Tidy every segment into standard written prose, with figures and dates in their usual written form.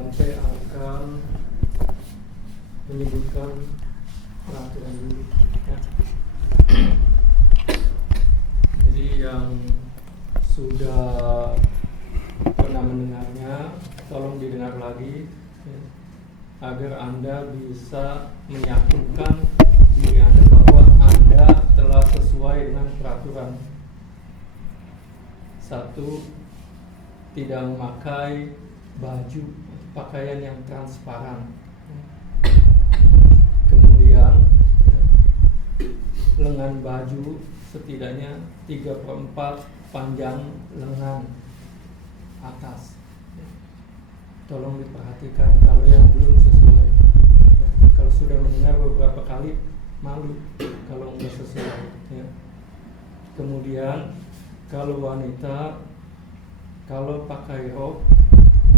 Bante akan menyebutkan peraturan dulu ya. Jadi yang sudah pernah mendengarnya tolong didengar lagi ya, agar Anda bisa meyakinkan diri Anda bahwa Anda telah sesuai dengan peraturan. 1. Tidak memakai baju pakaian yang transparan. Kemudian lengan baju setidaknya 3/4 panjang lengan atas. Tolong diperhatikan kalau yang belum sesuai. Kalau sudah mendengar beberapa kali malu kalau nggak sesuai ya. Kemudian kalau wanita, kalau pakai rok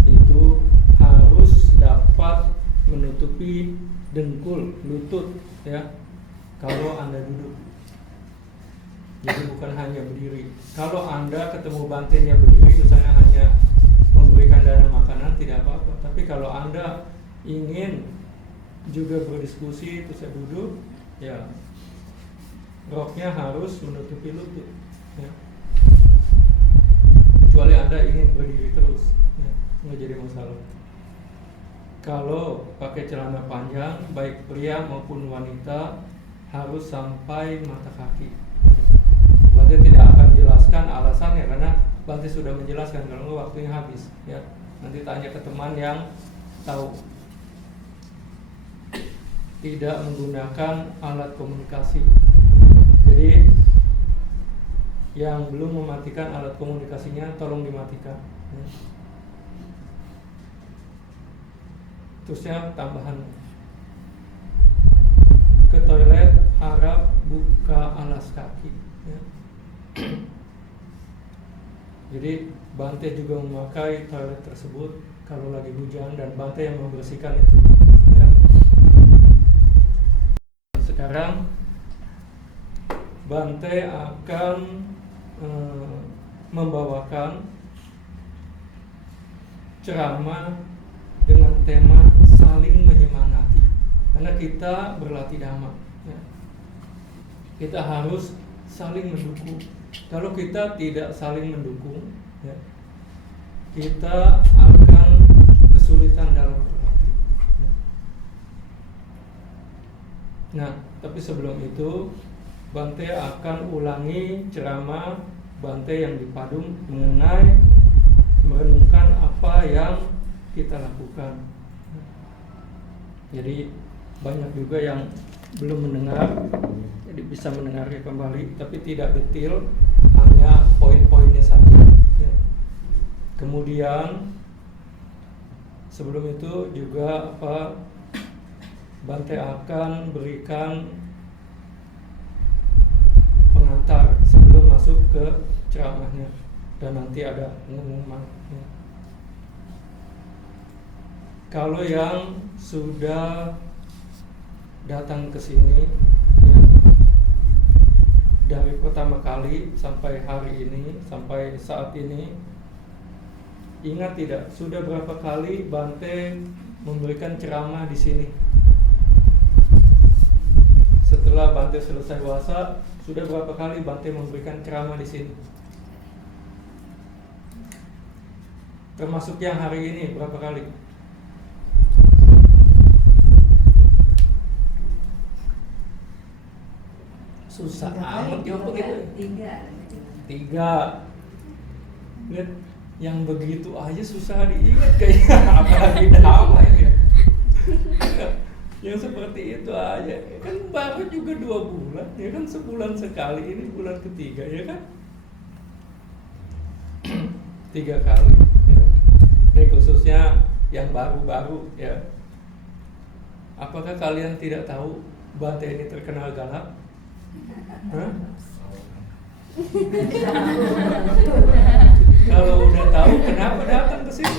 itu harus dapat menutupi dengkul, lutut ya. Kalau Anda duduk, jadi bukan hanya berdiri. Kalau Anda ketemu bantenya berdiri, misalnya hanya memberikan dana makanan, tidak apa-apa. Tapi kalau Anda ingin juga berdiskusi, terus saya duduk, ya roknya harus menutupi lutut ya. Kecuali Anda ingin berdiri terus ya, nggak jadi masalah. Kalau pakai celana panjang, baik pria maupun wanita, harus sampai mata kaki. Bante tidak akan jelaskan alasannya karena Bante sudah menjelaskan, kalau nggak waktunya habis ya. Nanti tanya ke teman yang tahu. Tidak menggunakan alat komunikasi. Jadi yang belum mematikan alat komunikasinya tolong dimatikan ya. Terusnya tambahan, ke toilet harap buka alas kaki ya. Jadi Bante juga memakai toilet tersebut kalau lagi hujan dan Bante yang membersihkan itu ya. Sekarang Bante akan membawakan ceramah dengan tema saling menyemangati. Karena kita berlatih dhamma ya. Kita harus saling mendukung. Kalau kita tidak saling mendukung ya, kita akan kesulitan dalam berlatih ya. Nah, tapi sebelum itu Bante akan ulangi ceramah Bante yang di Padum mengenai merenungkan apa yang kita lakukan. Jadi banyak juga yang belum mendengar, jadi bisa mendengarnya kembali, tapi tidak detail, hanya poin-poinnya saja ya. Kemudian sebelum itu juga Bante akan berikan pengantar sebelum masuk ke ceramahnya, dan nanti ada pengumuman ya. Kalau yang sudah datang ke sini ya, dari pertama kali sampai hari ini, sampai saat ini, ingat tidak sudah berapa kali Bante memberikan ceramah di sini? Setelah Bante selesai wasa, sudah berapa kali Bante memberikan ceramah di sini? Termasuk yang hari ini berapa kali? Susah amat jawab begitu. 3. Lihat, yang begitu aja susah diingat kayaknya, apalagi dhamma ini. Yang seperti itu aja, kan baru juga 2 bulan, ya kan, sebulan sekali, ini bulan ketiga, ya kan, 3 kali. Ya. Ini khususnya yang baru-baru, ya. Apakah kalian tidak tahu Bante ini terkenal galak? Hah? Kalau udah tahu, kenapa datang ke sini?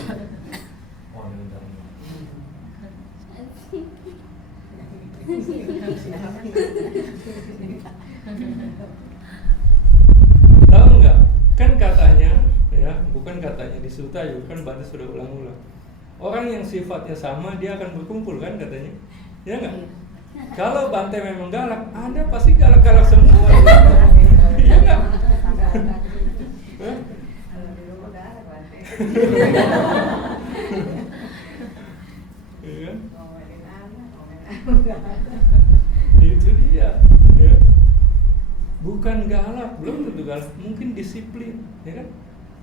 Tahu nggak? Kan katanya, ya, bukan katanya di Sutta juga kan Bante sudah ulang-ulang. Orang yang sifatnya sama dia akan berkumpul kan katanya, ya nggak? Kalau Bante memang galak, Anda pasti galak-galak semua. Iya nggak? Kalau di rumah galak Bante. Iya kan? Ngomelin anak, ngomelin anak. Itu dia, ya. Bukan galak, belum tentu galak, mungkin disiplin, ya kan?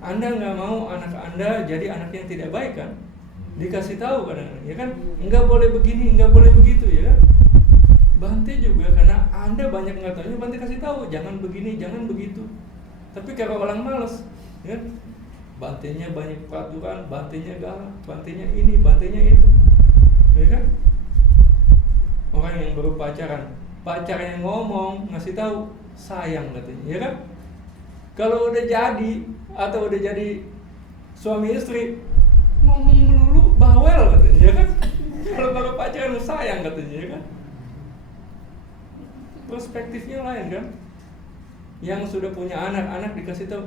Anda nggak mau anak Anda jadi anak yang tidak baik kan? Dikasih tahu kadang-kadang, ya kan? Nggak boleh begini, nggak boleh begitu, ya kan? Bante juga karena Anda banyak nggak tahunya, Bante kasih tahu, jangan begini, jangan begitu. Tapi kalau orang malas, ya, Bantenya banyak peraturan, Bantenya galak, Bantenya ini, Bantenya itu, ya kan? Orang yang baru pacaran, pacarnya ngomong, ngasih tahu, sayang katanya, ya kan? Kalau udah jadi atau udah jadi suami istri, ngomong melulu, bawel katanya, ya kan? Kalau baru pacaran sayang katanya, ya kan? Perspektifnya lain kan? Yang sudah punya anak dikasih tahu,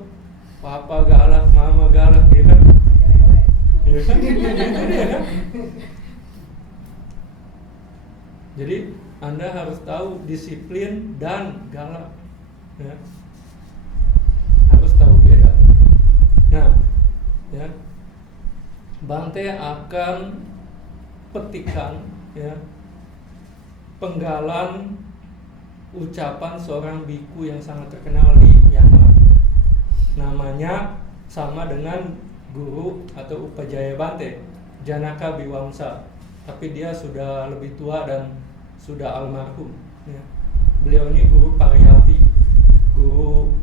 papa galak, mama galak, ya kan? Ya kan? Itu dia kan? Jadi Anda harus tahu disiplin dan galak, ya. Harus tahu beda. Nah, ya, Bante akan petikan, ya, penggalan ucapan seorang biku yang sangat terkenal di Myanmar. Namanya sama dengan guru atau Upajaya Bante, Janaka Biwamsa, tapi dia sudah lebih tua dan sudah almarhum, ya. Beliau ini guru Pariyati, guru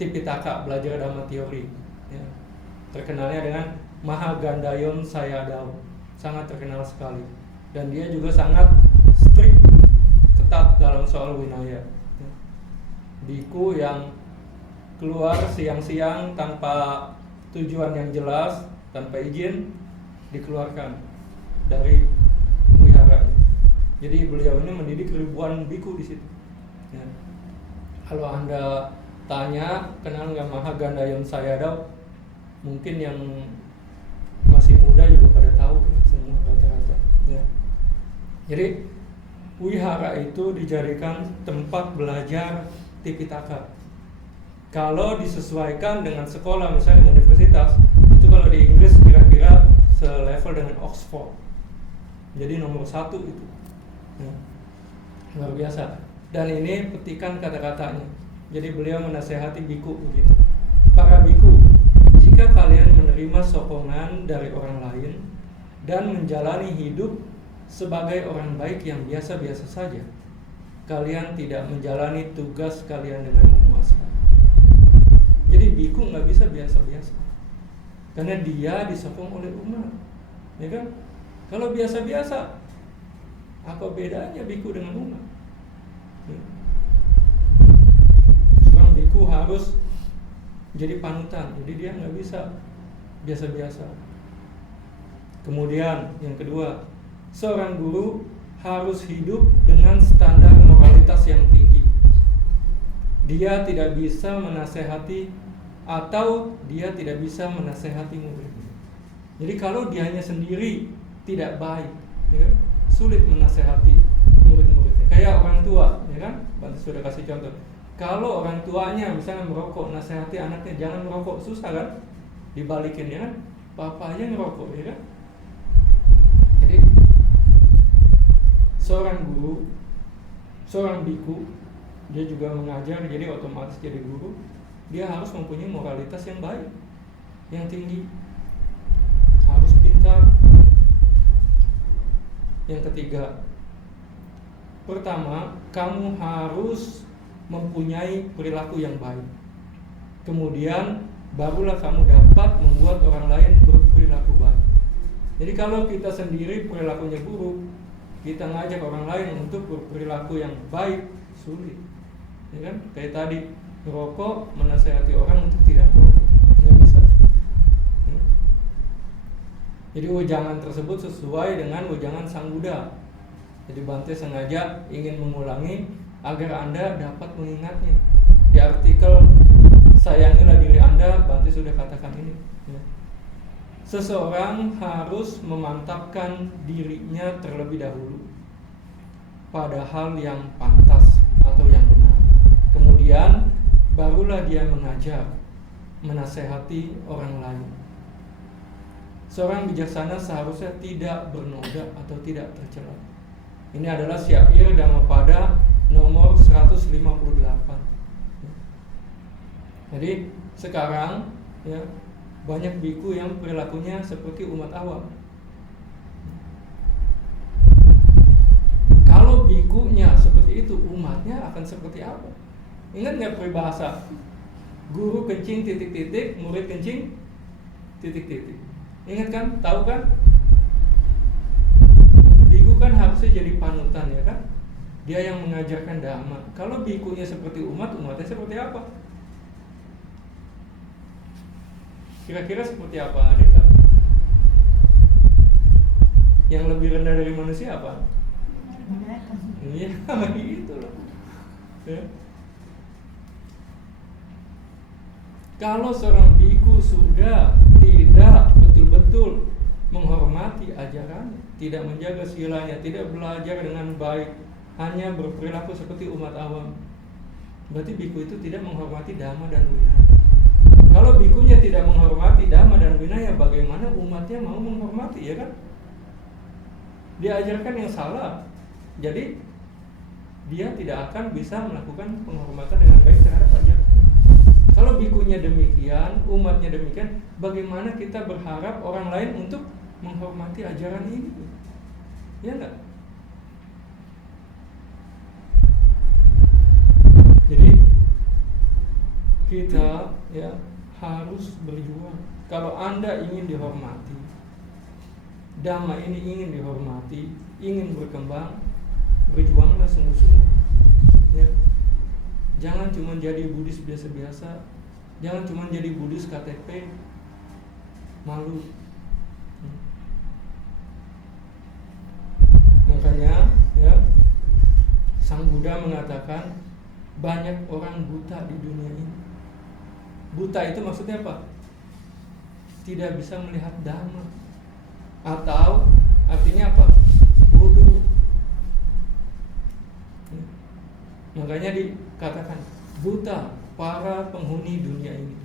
Tipitaka, belajar Dhamma teori, ya. Terkenalnya dengan Mahagandayon Sayadaw, sangat terkenal sekali. Dan dia juga sangat strict, ketat dalam soal winaya, ya. Biku yang keluar siang-siang tanpa tujuan yang jelas, tanpa izin, dikeluarkan dari wiharanya. Jadi beliau ini mendidik ribuan biku di situ, ya. Kalau Anda tanya kenal nggak Mahagandayon Sayadaw, mungkin yang masih muda juga pada tahu semua rata-rata, ya. Jadi wihara itu dijadikan tempat belajar Tipitaka. Kalau disesuaikan dengan sekolah, misalnya universitas, itu kalau di Inggris kira-kira selevel dengan Oxford. Jadi nomor 1 itu, ya. Luar biasa. Dan ini petikan kata-katanya. Jadi beliau menasehati biku begitu. Para biku, jika kalian menerima sokongan dari orang lain dan menjalani hidup sebagai orang baik yang biasa-biasa saja, kalian tidak menjalani tugas kalian dengan memuaskan. Jadi biku nggak bisa biasa-biasa, karena dia disokong oleh umat, ya kan? Kalau biasa-biasa, apa bedanya biku dengan umat? Seorang biku harus jadi panutan, jadi dia nggak bisa biasa-biasa. Kemudian yang kedua, seorang guru harus hidup dengan standar moralitas yang tinggi. Dia tidak bisa menasehati atau dia tidak bisa menasehati murid. Jadi kalau dianya sendiri tidak baik, ya, sulit menasehati murid-muridnya. Kayak orang tua, ya kan? Bante sudah kasih contoh. Kalau orang tuanya misalnya merokok, nasehati anaknya jangan merokok, susah kan? Dibalikin, ya kan? Papa aja ngerokok, ya kan? Jadi seorang guru, seorang biku, dia juga mengajar, jadi otomatis jadi guru. Dia harus mempunyai moralitas yang baik, yang tinggi, harus pintar. Yang ketiga, pertama, kamu harus mempunyai perilaku yang baik. Kemudian barulah kamu dapat membuat orang lain berperilaku baik. Jadi kalau kita sendiri perilakunya buruk, kita ngajak orang lain untuk berperilaku yang baik, sulit, ya kan? Kayak tadi, merokok, menasehati orang untuk tidak merokok, nggak bisa, ya. Jadi wejangan tersebut sesuai dengan wejangan Sang Buddha. Jadi Bante sengaja ingin mengulangi agar Anda dapat mengingatnya. Di artikel Sayangilah Diri Anda, Bante sudah katakan ini, ya. seseorang harus memantapkan dirinya terlebih dahulu pada hal yang pantas atau yang benar. Kemudian barulah dia mengajar, menasehati orang lain. Seorang bijaksana seharusnya tidak bernoda atau tidak tercela. Ini adalah syair Dhammapada nomor 158. Jadi sekarang ya, banyak biku yang perilakunya seperti umat awam. Kalau bikunya seperti itu, umatnya akan seperti apa? Ingat nggak peribahasa? Guru kencing titik-titik, murid kencing titik-titik. Ingat kan? Tahu kan? Biku kan harusnya jadi panutan, ya kan? Dia yang mengajarkan dhamma. Kalau bikunya seperti umat, umatnya seperti apa? Kira-kira seperti apa, Adita? Yang lebih rendah dari manusia apa? Iya, gitu loh. Ya. Kalau seorang biku sudah tidak betul-betul menghormati ajaran, tidak menjaga silanya, tidak belajar dengan baik, hanya berperilaku seperti umat awam, berarti biku itu tidak menghormati dhamma dan vinaya. Kalau bikunya tidak menghormati dhamma dan vinaya, bagaimana umatnya mau menghormati, ya kan? Diajarkan yang salah, jadi dia tidak akan bisa melakukan penghormatan dengan baik terhadap ajaran. Kalau bikunya demikian, umatnya demikian, bagaimana kita berharap orang lain untuk menghormati ajaran ini? Ya enggak? Jadi kita ya harus berjuang. Kalau Anda ingin dihormati, dhamma ini ingin dihormati, ingin berkembang, berjuanglah sungguh-sungguh. Ya. Jangan cuma jadi Buddhis biasa-biasa, jangan cuma jadi Buddhis KTP, malu. Makanya ya, Sang Buddha mengatakan banyak orang buta di dunia ini. Buta itu maksudnya apa? Tidak bisa melihat dhamma, atau artinya apa? Bodoh. Makanya dikatakan buta para penghuni dunia ini.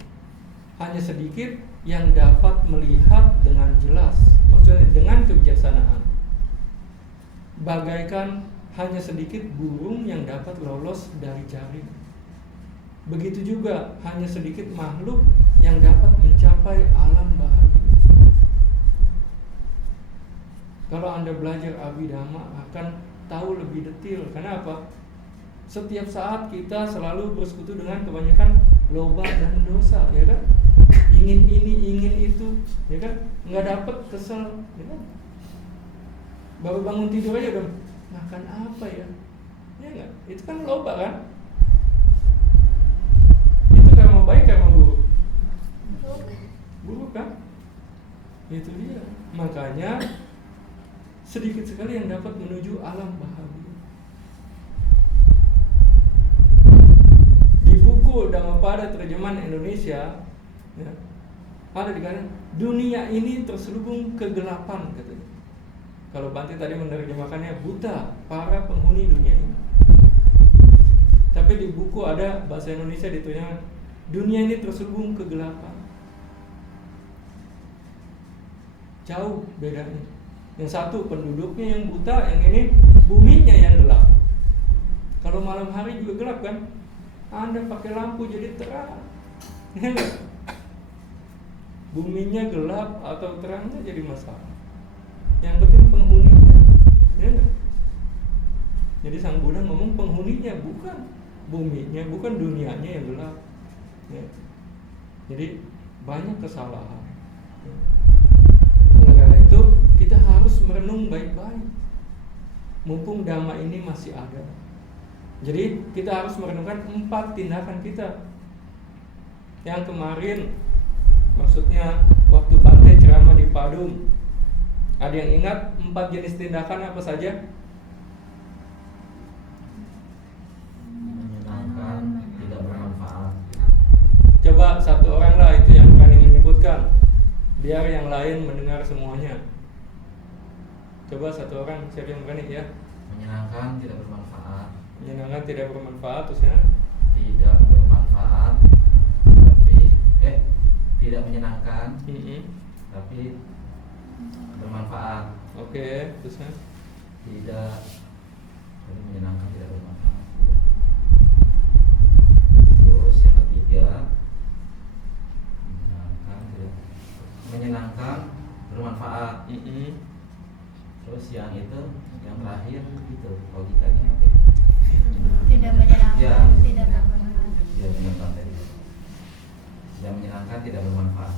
Hanya sedikit yang dapat melihat dengan jelas, maksudnya dengan kebijaksanaan. Bagaikan hanya sedikit burung yang dapat lolos dari jaring. Begitu juga hanya sedikit makhluk yang dapat mencapai alam bahagia. Kalau Anda belajar Abhidhamma akan tahu lebih detail. Karena apa? Setiap saat kita selalu bersekutu dengan kebanyakan loba dan dosa, ya kan? Ingin ini, ingin itu, ya kan? Nggak dapat, kesel, ya kan? Baru bangun tidur aja udah makan apa ya? Ya nggak? Itu kan loba kan? Itu karma baik, karma buruk? Buruk kan? Itu dia. Makanya sedikit sekali yang dapat menuju alam bahagia. Di buku Dhammapada terjemahan Indonesia ya, ada dikatakan dunia ini terselubung kegelapan, katanya. Kalau Bante tadi menerjemahkannya buta para penghuni dunia ini. Tapi di buku ada bahasa Indonesia dituliskan dunia ini terselubung kegelapan. Jauh bedanya. Yang satu penduduknya yang buta, yang ini buminya yang gelap. Kalau malam hari juga gelap kan? Anda pakai lampu jadi terang. Buminya gelap atau terangnya jadi masalah. Yang penting penghuninya, ya gak? Jadi Sang Buddha ngomong penghuninya, bukan buminya, bukan dunianya yang gelap. Ya. Jadi banyak kesalahan. Ya. Oleh karena itu kita harus merenung baik-baik. Mumpung dhamma ini masih ada. Jadi kita harus merenungkan 4 tindakan kita. Yang kemarin, maksudnya waktu Bante ceramah di Padum, ada yang ingat 4 jenis tindakan apa saja? Menyenangkan, tidak bermanfaat. Coba satu orang lah itu yang berani menyebutkan. biar yang lain mendengar semuanya. Coba satu orang siapa yang berani ya? Menyenangkan, tidak bermanfaat. Menyenangkan, tidak bermanfaat, terusnya Tidak bermanfaat, tapi tidak menyenangkan, tapi bermanfaat. Oke, terusnya Tidak, jadi menyenangkan, tidak bermanfaat. Terus yang ketiga, menyenangkan, bermanfaat. Terus yang itu, yang terakhir itu logikanya apa? Tidak menyenangkan, Ya. tidak bermanfaat. Ya menyenangkan tadi. Tidak menyenangkan, tidak bermanfaat.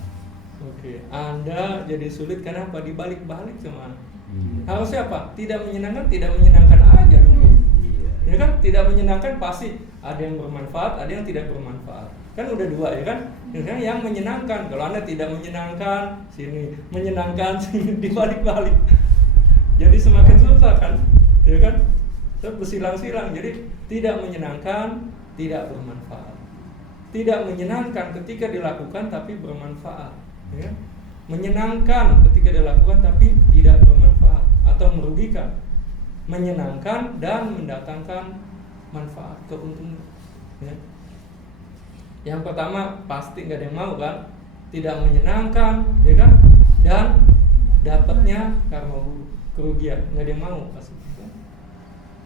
Oke, Anda jadi sulit karena apa? Dibalik-balik sama. Iya. Harusnya apa? Tidak menyenangkan aja dulu. Iya. Ya kan? Tidak menyenangkan pasti ada yang bermanfaat, ada yang tidak bermanfaat. Kan udah dua ya kan? Yang menyenangkan. Kalau Anda tidak menyenangkan, sini menyenangkan, sini dibalik-balik. Jadi semakin susah kan? Ya kan? Terus bersilang-silang. Jadi tidak menyenangkan, tidak bermanfaat. Tidak menyenangkan ketika dilakukan tapi bermanfaat, ya. Menyenangkan ketika dilakukan tapi tidak bermanfaat atau merugikan. Menyenangkan dan mendatangkan manfaat, keuntungan, ya. Yang pertama pasti nggak ada yang mau kan? Tidak menyenangkan, ya kan? Dan dapatnya karma buruk, kerugian, nggak ada yang mau pasti. Kan?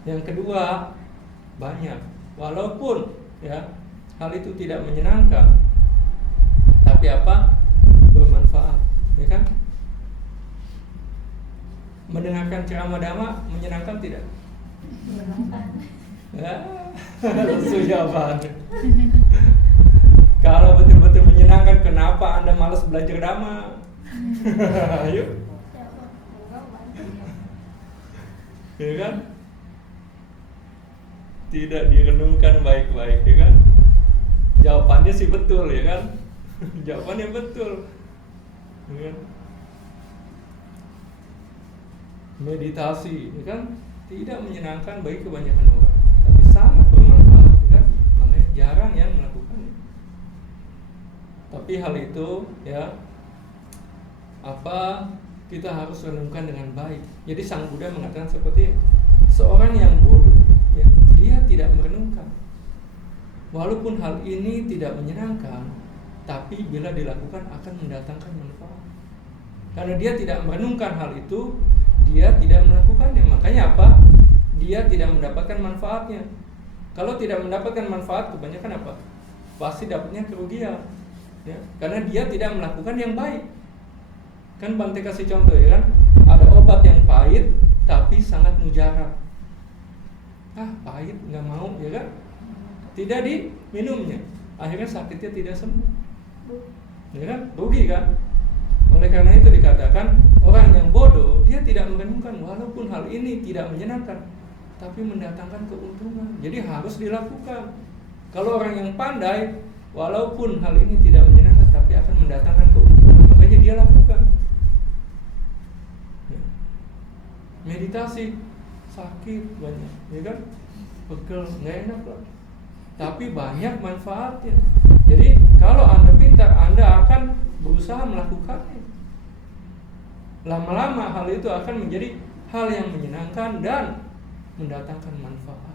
Yang kedua banyak, walaupun ya hal itu tidak menyenangkan, tapi apa? Bermanfaat, ya kan? Mendengarkan ceramah dhamma menyenangkan tidak? Ya, langsung jawaban. Kalau betul-betul menyenangkan, kenapa Anda malas belajar dhamma? Ayo, ya kan? Tidak direnungkan baik-baik, ya kan? Jawabannya sih betul, ya kan? Jawabannya betul, ya kan? Meditasi, ya kan? Tidak menyenangkan bagi kebanyakan orang, tapi sangat bermanfaat, ya kan? Makanya jarang yang melakukannya. Tapi hal itu, ya, kita harus renungkan dengan baik. Jadi Sang Buddha mengatakan seperti ini: seorang yang bodoh, ya, dia tidak merenungkan. Walaupun hal ini tidak menyenangkan, tapi bila dilakukan akan mendatangkan manfaat. Karena dia tidak merenungkan hal itu, dia tidak melakukannya. Makanya apa? Dia tidak mendapatkan manfaatnya. Kalau tidak mendapatkan manfaat, kebanyakan apa? Pasti dapatnya kerugian, ya. Karena dia tidak melakukan yang baik. Kan Bante kasih contoh, ya kan? Ada obat yang pahit tapi sangat mujarab. Pahit, nggak mau, ya kan? Tidak diminumnya, akhirnya sakitnya tidak sembuh, ya kan? Rugi kan? Oleh karena itu dikatakan orang yang bodoh dia tidak merenungkan, walaupun hal ini tidak menyenangkan, tapi mendatangkan keuntungan. Jadi harus dilakukan. Kalau orang yang pandai, walaupun hal ini tidak menyenangkan, tapi akan mendatangkan keuntungan, makanya dia lakukan. Ya. Meditasi sakit banyak, ya kan? Pegel, nggak enak lah. Tapi banyak manfaatnya. Jadi kalau Anda pintar, Anda akan berusaha melakukannya. Lama-lama hal itu akan menjadi hal yang menyenangkan dan mendatangkan manfaat.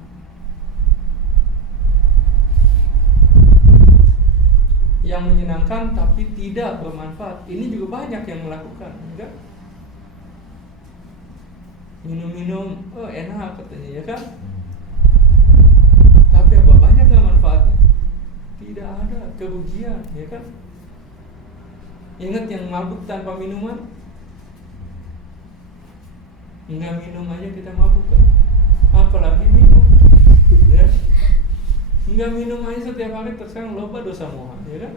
Yang menyenangkan tapi tidak bermanfaat, ini juga banyak yang melakukan, enggak? Minum-minum, enak katanya, ya kan? Tapi apa? Banyak nggak manfaatnya? Tidak ada, kerugian, ya kan? Ingat yang mabuk tanpa minuman? Nggak minum aja kita mabuk kan? Apalagi minum, ya? Nggak minum aja setiap hari tersangka loba dosa moha, ya kan?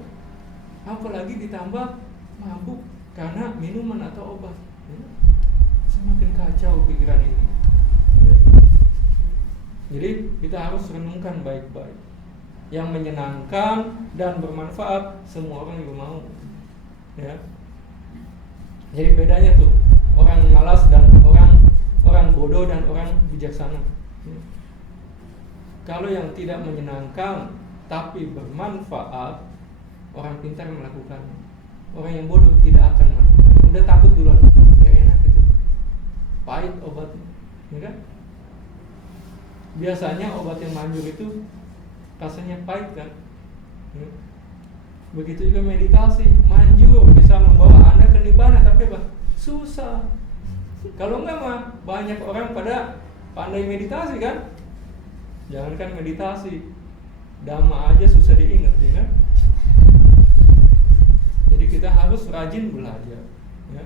Apalagi ditambah mabuk karena minuman atau obat, ya? Semakin kacau pikiran ini, ya? Jadi kita harus renungkan baik-baik. Yang menyenangkan dan bermanfaat semua orang juga mau, ya. Jadi bedanya tuh orang malas dan orang bodoh dan orang bijaksana, ya. Kalau yang tidak menyenangkan tapi bermanfaat, orang pintar melakukannya. orang yang bodoh tidak akan melakukan. Udah takut duluan, nggak enak itu, pahit obatnya, ya kan? Biasanya obat yang manjur itu rasanya pahit kan, ya. Begitu juga meditasi, manjur bisa membawa Anda ke nibbana, tapi apa? Susah. Kalau enggak mah banyak orang pada pandai meditasi kan? Jangankan meditasi, dhamma aja susah diingat, ya kan? Jadi kita harus rajin belajar, ya.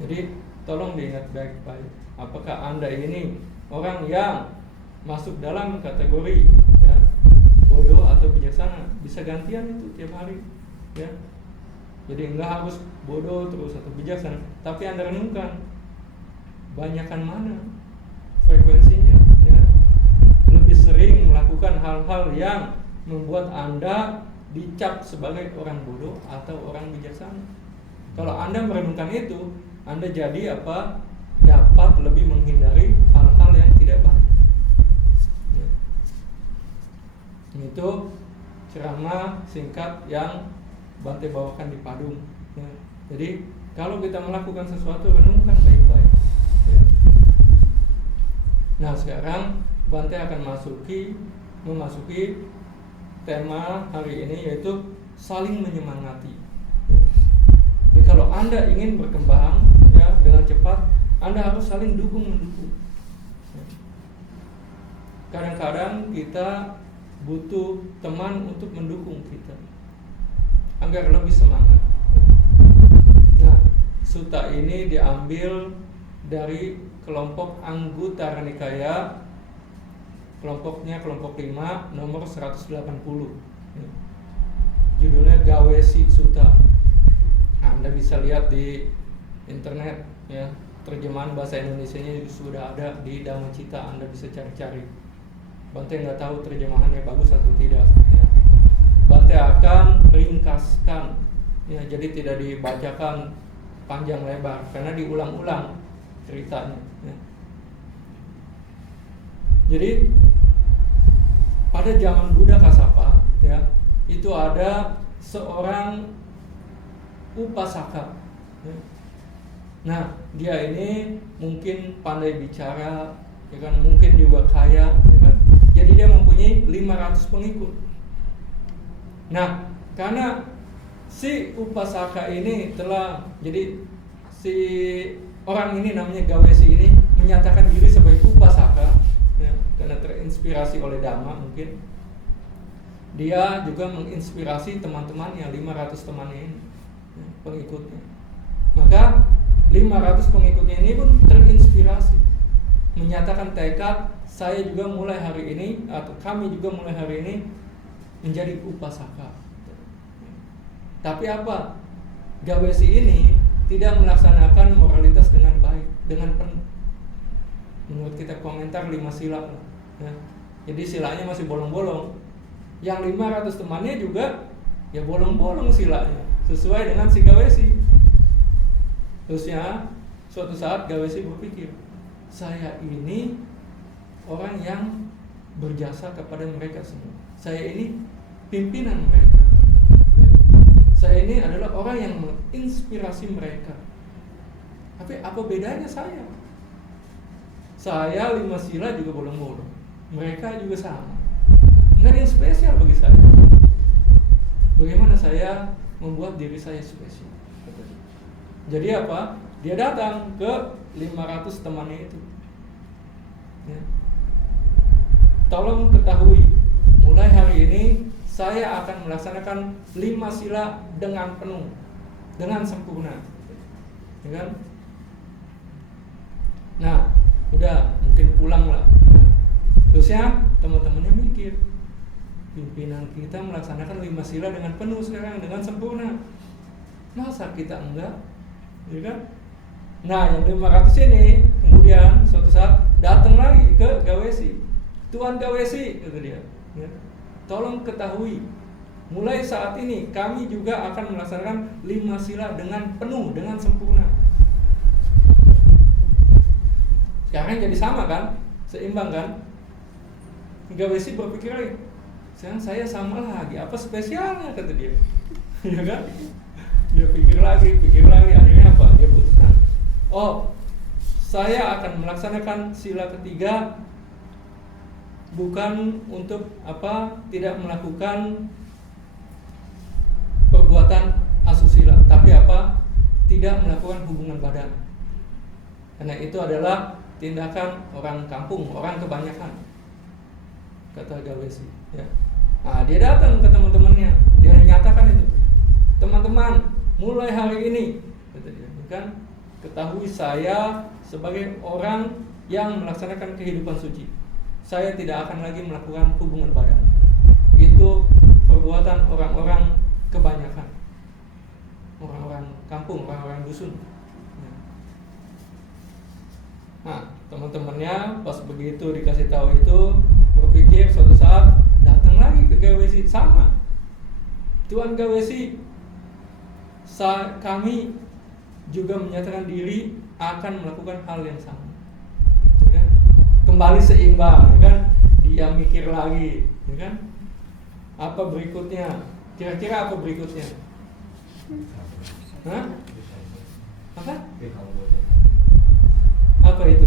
Jadi tolong diingat baik-baik. Apakah Anda ini orang yang masuk dalam kategori, ya, bodoh atau bijaksana? Bisa gantian itu tiap hari, ya. Jadi enggak harus bodoh terus atau bijaksana, tapi Anda renungkan banyakan mana frekuensinya, ya. Lebih sering melakukan hal-hal yang membuat Anda dicap sebagai orang bodoh atau orang bijaksana. Kalau Anda merenungkan itu, Anda jadi apa? Dapat lebih menghindari hal-hal yang tidak baik, ya. Itu ceramah singkat yang Bante bawakan di Padung, ya. Jadi kalau kita melakukan sesuatu, renungkan baik-baik, ya. Nah sekarang Bante akan memasuki tema hari ini, yaitu saling menyemangati, ya. Jadi kalau Anda ingin berkembang, ya, dengan cepat, Anda harus saling dukung-mendukung, ya. Kadang-kadang kita butuh teman untuk mendukung kita agar lebih semangat. Nah, sutta ini diambil dari kelompok Anggutara Nikaya, kelompoknya kelompok 5, nomor 180. Judulnya Gawesi Sutta. Anda bisa lihat di internet, ya. Terjemahan bahasa Indonesianya sudah ada di Dhammacita, Anda bisa cari-cari. Bante nggak tahu terjemahannya bagus atau tidak, ya. Bante akan ringkaskan, ya, jadi tidak dibacakan panjang lebar karena diulang-ulang ceritanya, ya. Jadi pada zaman Buddha Kasapa, ya, itu ada seorang upasaka, ya. Nah, dia ini mungkin pandai bicara, ya kan, mungkin juga kaya, ya kan? Jadi dia mempunyai 500 pengikut. Nah, karena si upasaka ini telah, jadi si orang ini namanya Gawesi ini menyatakan diri sebagai upasaka, ya, karena terinspirasi oleh Dhamma mungkin. Dia juga menginspirasi teman-temannya, 500 temannya ini, ya, pengikutnya. Maka 500 pengikutnya ini pun terinspirasi, menyatakan tekad, saya juga mulai hari ini, atau kami juga mulai hari ini menjadi upasaka. Tapi apa? Gawesi ini tidak melaksanakan moralitas dengan baik, dengan penuh. Menurut kita komentar 5 sila, ya. Jadi silanya masih bolong-bolong. Yang 500 temannya juga ya bolong-bolong silanya, sesuai dengan si Gawesi. Terusnya suatu saat Gawesi berpikir, saya ini orang yang berjasa kepada mereka semua. Saya ini pimpinan mereka. Saya ini adalah orang yang menginspirasi mereka. Tapi apa bedanya saya? Saya 5 sila juga bolong-bolong. Mereka juga sama. Nggak ada yang spesial bagi saya. Bagaimana saya membuat diri saya spesial? Jadi apa? Dia datang ke 500 temannya itu, ya. Tolong ketahui, mulai hari ini saya akan melaksanakan 5 sila dengan penuh, dengan sempurna, ya kan? Nah, udah mungkin pulang lah. Terusnya teman-temannya mikir, pimpinan kita melaksanakan 5 sila dengan penuh sekarang, dengan sempurna. Masa kita enggak? Ya kan? Nah, yang 500 ini kemudian suatu saat datang lagi ke Gawesi. Tuan Gawesi, kata dia, ya, tolong ketahui, mulai saat ini kami juga akan melaksanakan 5 sila dengan penuh, dengan sempurna. Sekarang jadi sama kan? Seimbang kan? Gawesi berpikir lagi, sekarang saya sama lagi, apa spesialnya, kata dia. ya kan? Dia pikir lagi, akhirnya apa? Dia putuskan, oh, saya akan melaksanakan sila ketiga bukan untuk apa? Tidak melakukan perbuatan asusila, tapi apa? Tidak melakukan hubungan badan. Karena itu adalah tindakan orang kampung, orang kebanyakan, kata Gawesi. Ya. Nah, dia datang ke teman-temannya, dia menyatakan itu, teman-teman, mulai hari ini, kata dia, kan, ketahui saya sebagai orang yang melaksanakan kehidupan suci, saya tidak akan lagi melakukan hubungan badan. Itu perbuatan orang-orang kebanyakan, orang-orang kampung, orang-orang dusun. Nah, teman-temannya pas begitu dikasih tahu itu berpikir suatu saat datang lagi ke Gawesi, sama, Tuan Gawesi, kami juga menyatakan diri akan melakukan hal yang sama, ya kan? Kembali seimbang, ya kan? Dia mikir lagi, ya kan? Apa berikutnya? Kira-kira apa berikutnya? Hah? Apa? Apa itu?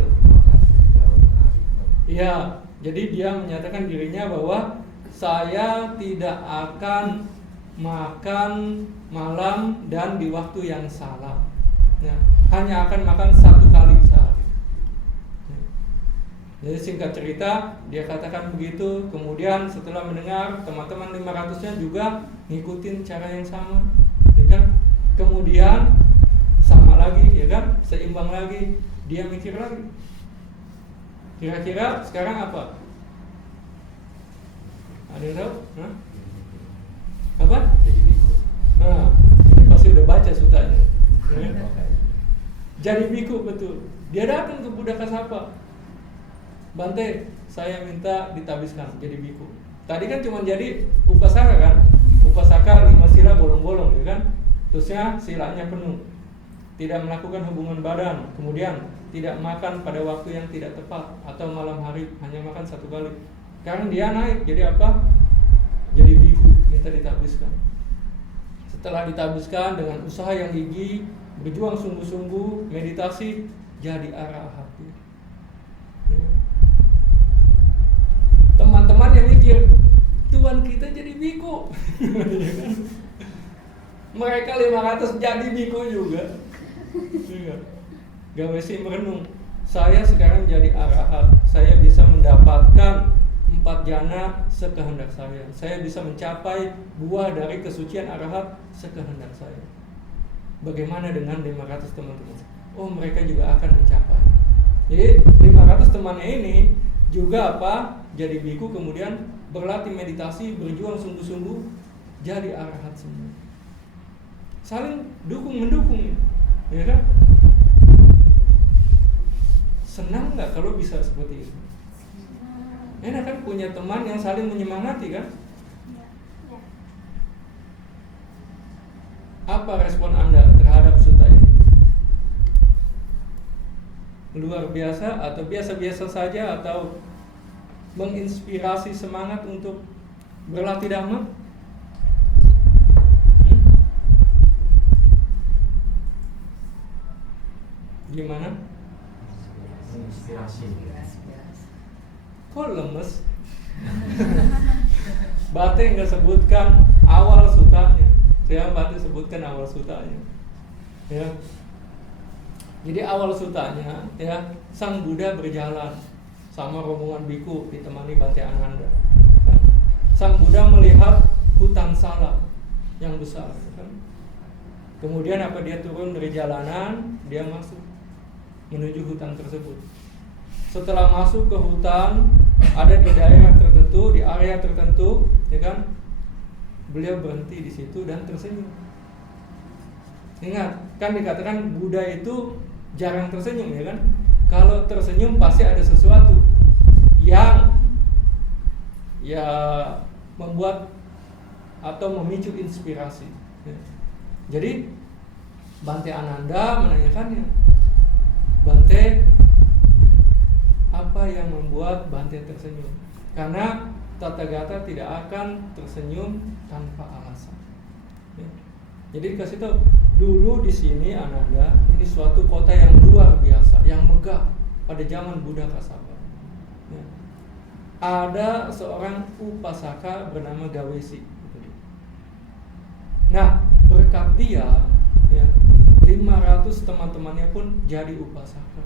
Iya, jadi dia menyatakan dirinya bahwa saya tidak akan makan malam dan di waktu yang salah, ya, hanya akan makan 1 kali sehari. Ya. Jadi singkat cerita dia katakan begitu. Kemudian setelah mendengar teman-teman 500-nya juga ngikutin cara yang sama, ya kan? Kemudian sama lagi, ya kan? Seimbang lagi. Dia mikir lagi, kira-kira sekarang apa? Ada yang tahu? Hah? Apa? Nah, ini pasti udah baca sutanya. Ya. Jadi biku, betul. Dia datang ke Buddha Kasapa, Bante, saya minta ditabiskan jadi biku. Tadi kan cuma jadi upasaka kan? Upasaka 5 sila bolong-bolong, ya kan? Terusnya silanya penuh, tidak melakukan hubungan badan, kemudian tidak makan pada waktu yang tidak tepat atau malam hari, hanya makan 1 kali. Sekarang dia naik jadi apa? Jadi biku, minta ditabiskan. Setelah ditabiskan dengan usaha yang gigih, berjuang sungguh-sungguh, meditasi, jadi arahat. Ya. Teman-teman yang mikir, Tuan kita jadi biku. Mereka 500 jadi biku juga. Gawesi merenung, saya sekarang jadi arahat, saya bisa mendapatkan 4 jana sekehendak saya. Saya bisa mencapai buah dari kesucian arahat sekehendak saya. Bagaimana dengan 500 teman-teman? Oh, mereka juga akan mencapai. Jadi 500 temannya ini juga apa? Jadi biku, kemudian berlatih meditasi, berjuang sungguh-sungguh, jadi arahat semua. Saling dukung-mendukung, ya kan? Senang nggak kalau bisa seperti itu? Enak kan punya teman yang saling menyemangati kan? Apa respon Anda terhadap sutta ini? Luar biasa atau biasa-biasa saja atau menginspirasi semangat untuk berlatih dhamma? Gimana? Inspirasi. Kok lemes? Bate nggak sebutkan awal sutanya. Saya Bate sebutkan awal sutanya. Ya. Jadi awal sutanya, ya, Sang Buddha berjalan sama rombongan biku ditemani Bante Ananda. Sang Buddha melihat hutan salak yang besar, kan? Kemudian apa, dia turun dari jalanan, dia masuk menuju hutan tersebut. Setelah masuk ke hutan, ada di daerah tertentu, di area tertentu, ya kan? Beliau berhenti di situ dan tersenyum. Ingat, kan dikatakan Buddha itu jarang tersenyum, ya kan? Kalau tersenyum pasti ada sesuatu yang ya membuat atau memicu inspirasi. Ya. Jadi Bante Ananda menanyakannya, Bante, apa yang membuat Bante tersenyum? Karena Tathagata tidak akan tersenyum tanpa alasan. Ya. Jadi dikasih tahu dulu di sini Ananda, ini suatu kota yang luar biasa, yang megah pada zaman Buddha Kasaba. Ya. Ada seorang upasaka bernama Gawesi. Nah, berkat dia, ya, 500 teman-temannya pun jadi upasaka.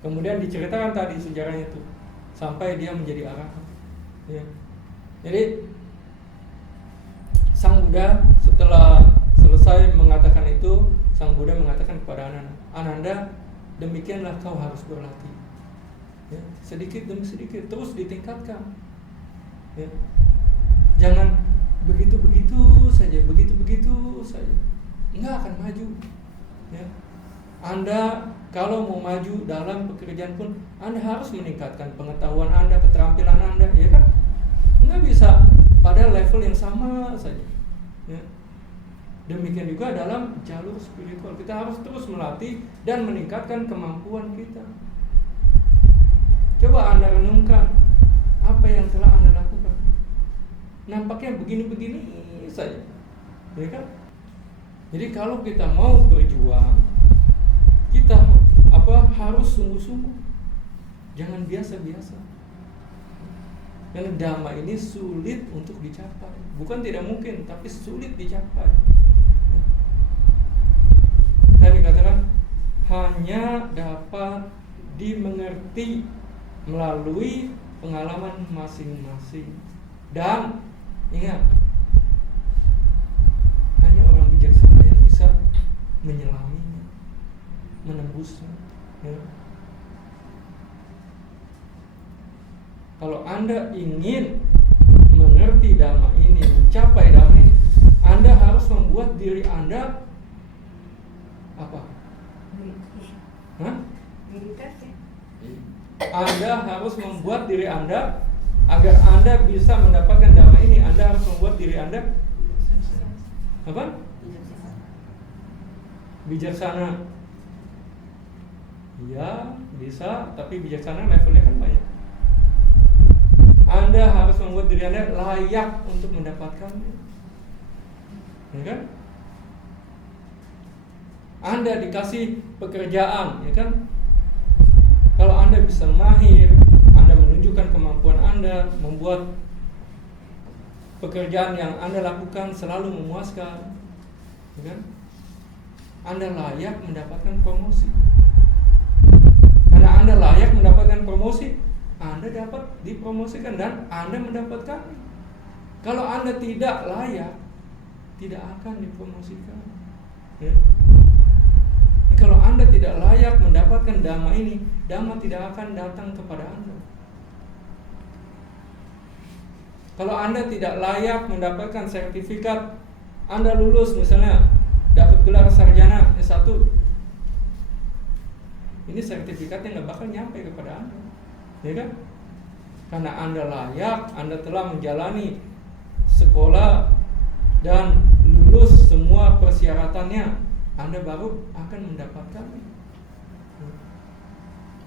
Kemudian diceritakan tadi sejarahnya itu sampai dia menjadi arahat. Ya. Jadi Sang Buddha setelah selesai mengatakan itu, Sang Buddha mengatakan kepada Ananda, Ananda, demikianlah kau harus berlatih. Ya, sedikit demi sedikit terus ditingkatkan. Ya. Jangan begitu-begitu saja, begitu-begitu saja. Enggak akan maju. Ya. Anda kalau mau maju dalam pekerjaan pun Anda harus meningkatkan pengetahuan Anda, keterampilan Anda, ya kan? Enggak bisa pada level yang sama saja. Ya. Demikian juga dalam jalur spiritual, kita harus terus melatih dan meningkatkan kemampuan kita. Coba Anda renungkan apa yang telah Anda lakukan. Nampaknya begini-begini saja, ya kan? Jadi kalau kita mau berjuang, kita harus sungguh-sungguh, jangan biasa-biasa. Karena dhamma ini sulit untuk dicapai, bukan tidak mungkin, tapi sulit dicapai. Dan dikatakan hanya dapat dimengerti melalui pengalaman masing-masing. Dan ingat, hanya orang bijaksana yang bisa menyelaminya, menembusnya. Ya. Kalau Anda ingin mengerti dhamma ini, mencapai dhamma ini, Anda harus membuat diri Anda apa? Hah? Meditasi. Anda harus membuat diri Anda agar Anda bisa mendapatkan dhamma ini. Anda harus membuat diri Anda apa? Bijaksana. Ya, bisa, tapi bijaksana levelnya kan banyak. Anda harus membuat diri Anda layak untuk mendapatkannya. Ya kan? Anda dikasih pekerjaan, ya kan? Kalau Anda bisa mahir, Anda menunjukkan kemampuan Anda, membuat pekerjaan yang Anda lakukan selalu memuaskan, ya kan? Anda layak mendapatkan promosi. Karena Anda layak mendapatkan promosi, Anda dapat dipromosikan dan Anda mendapatkan. Kalau Anda tidak layak, tidak akan dipromosikan. Ya. Kalau Anda tidak layak mendapatkan dhamma ini, dhamma tidak akan datang kepada Anda. Kalau Anda tidak layak mendapatkan sertifikat, Anda lulus misalnya dapat gelar sarjana S1, ini sertifikatnya nggak bakal nyampe kepada Anda, ya kan? Karena Anda layak, Anda telah menjalani sekolah dan lulus semua persyaratannya, Anda baru akan mendapatkannya.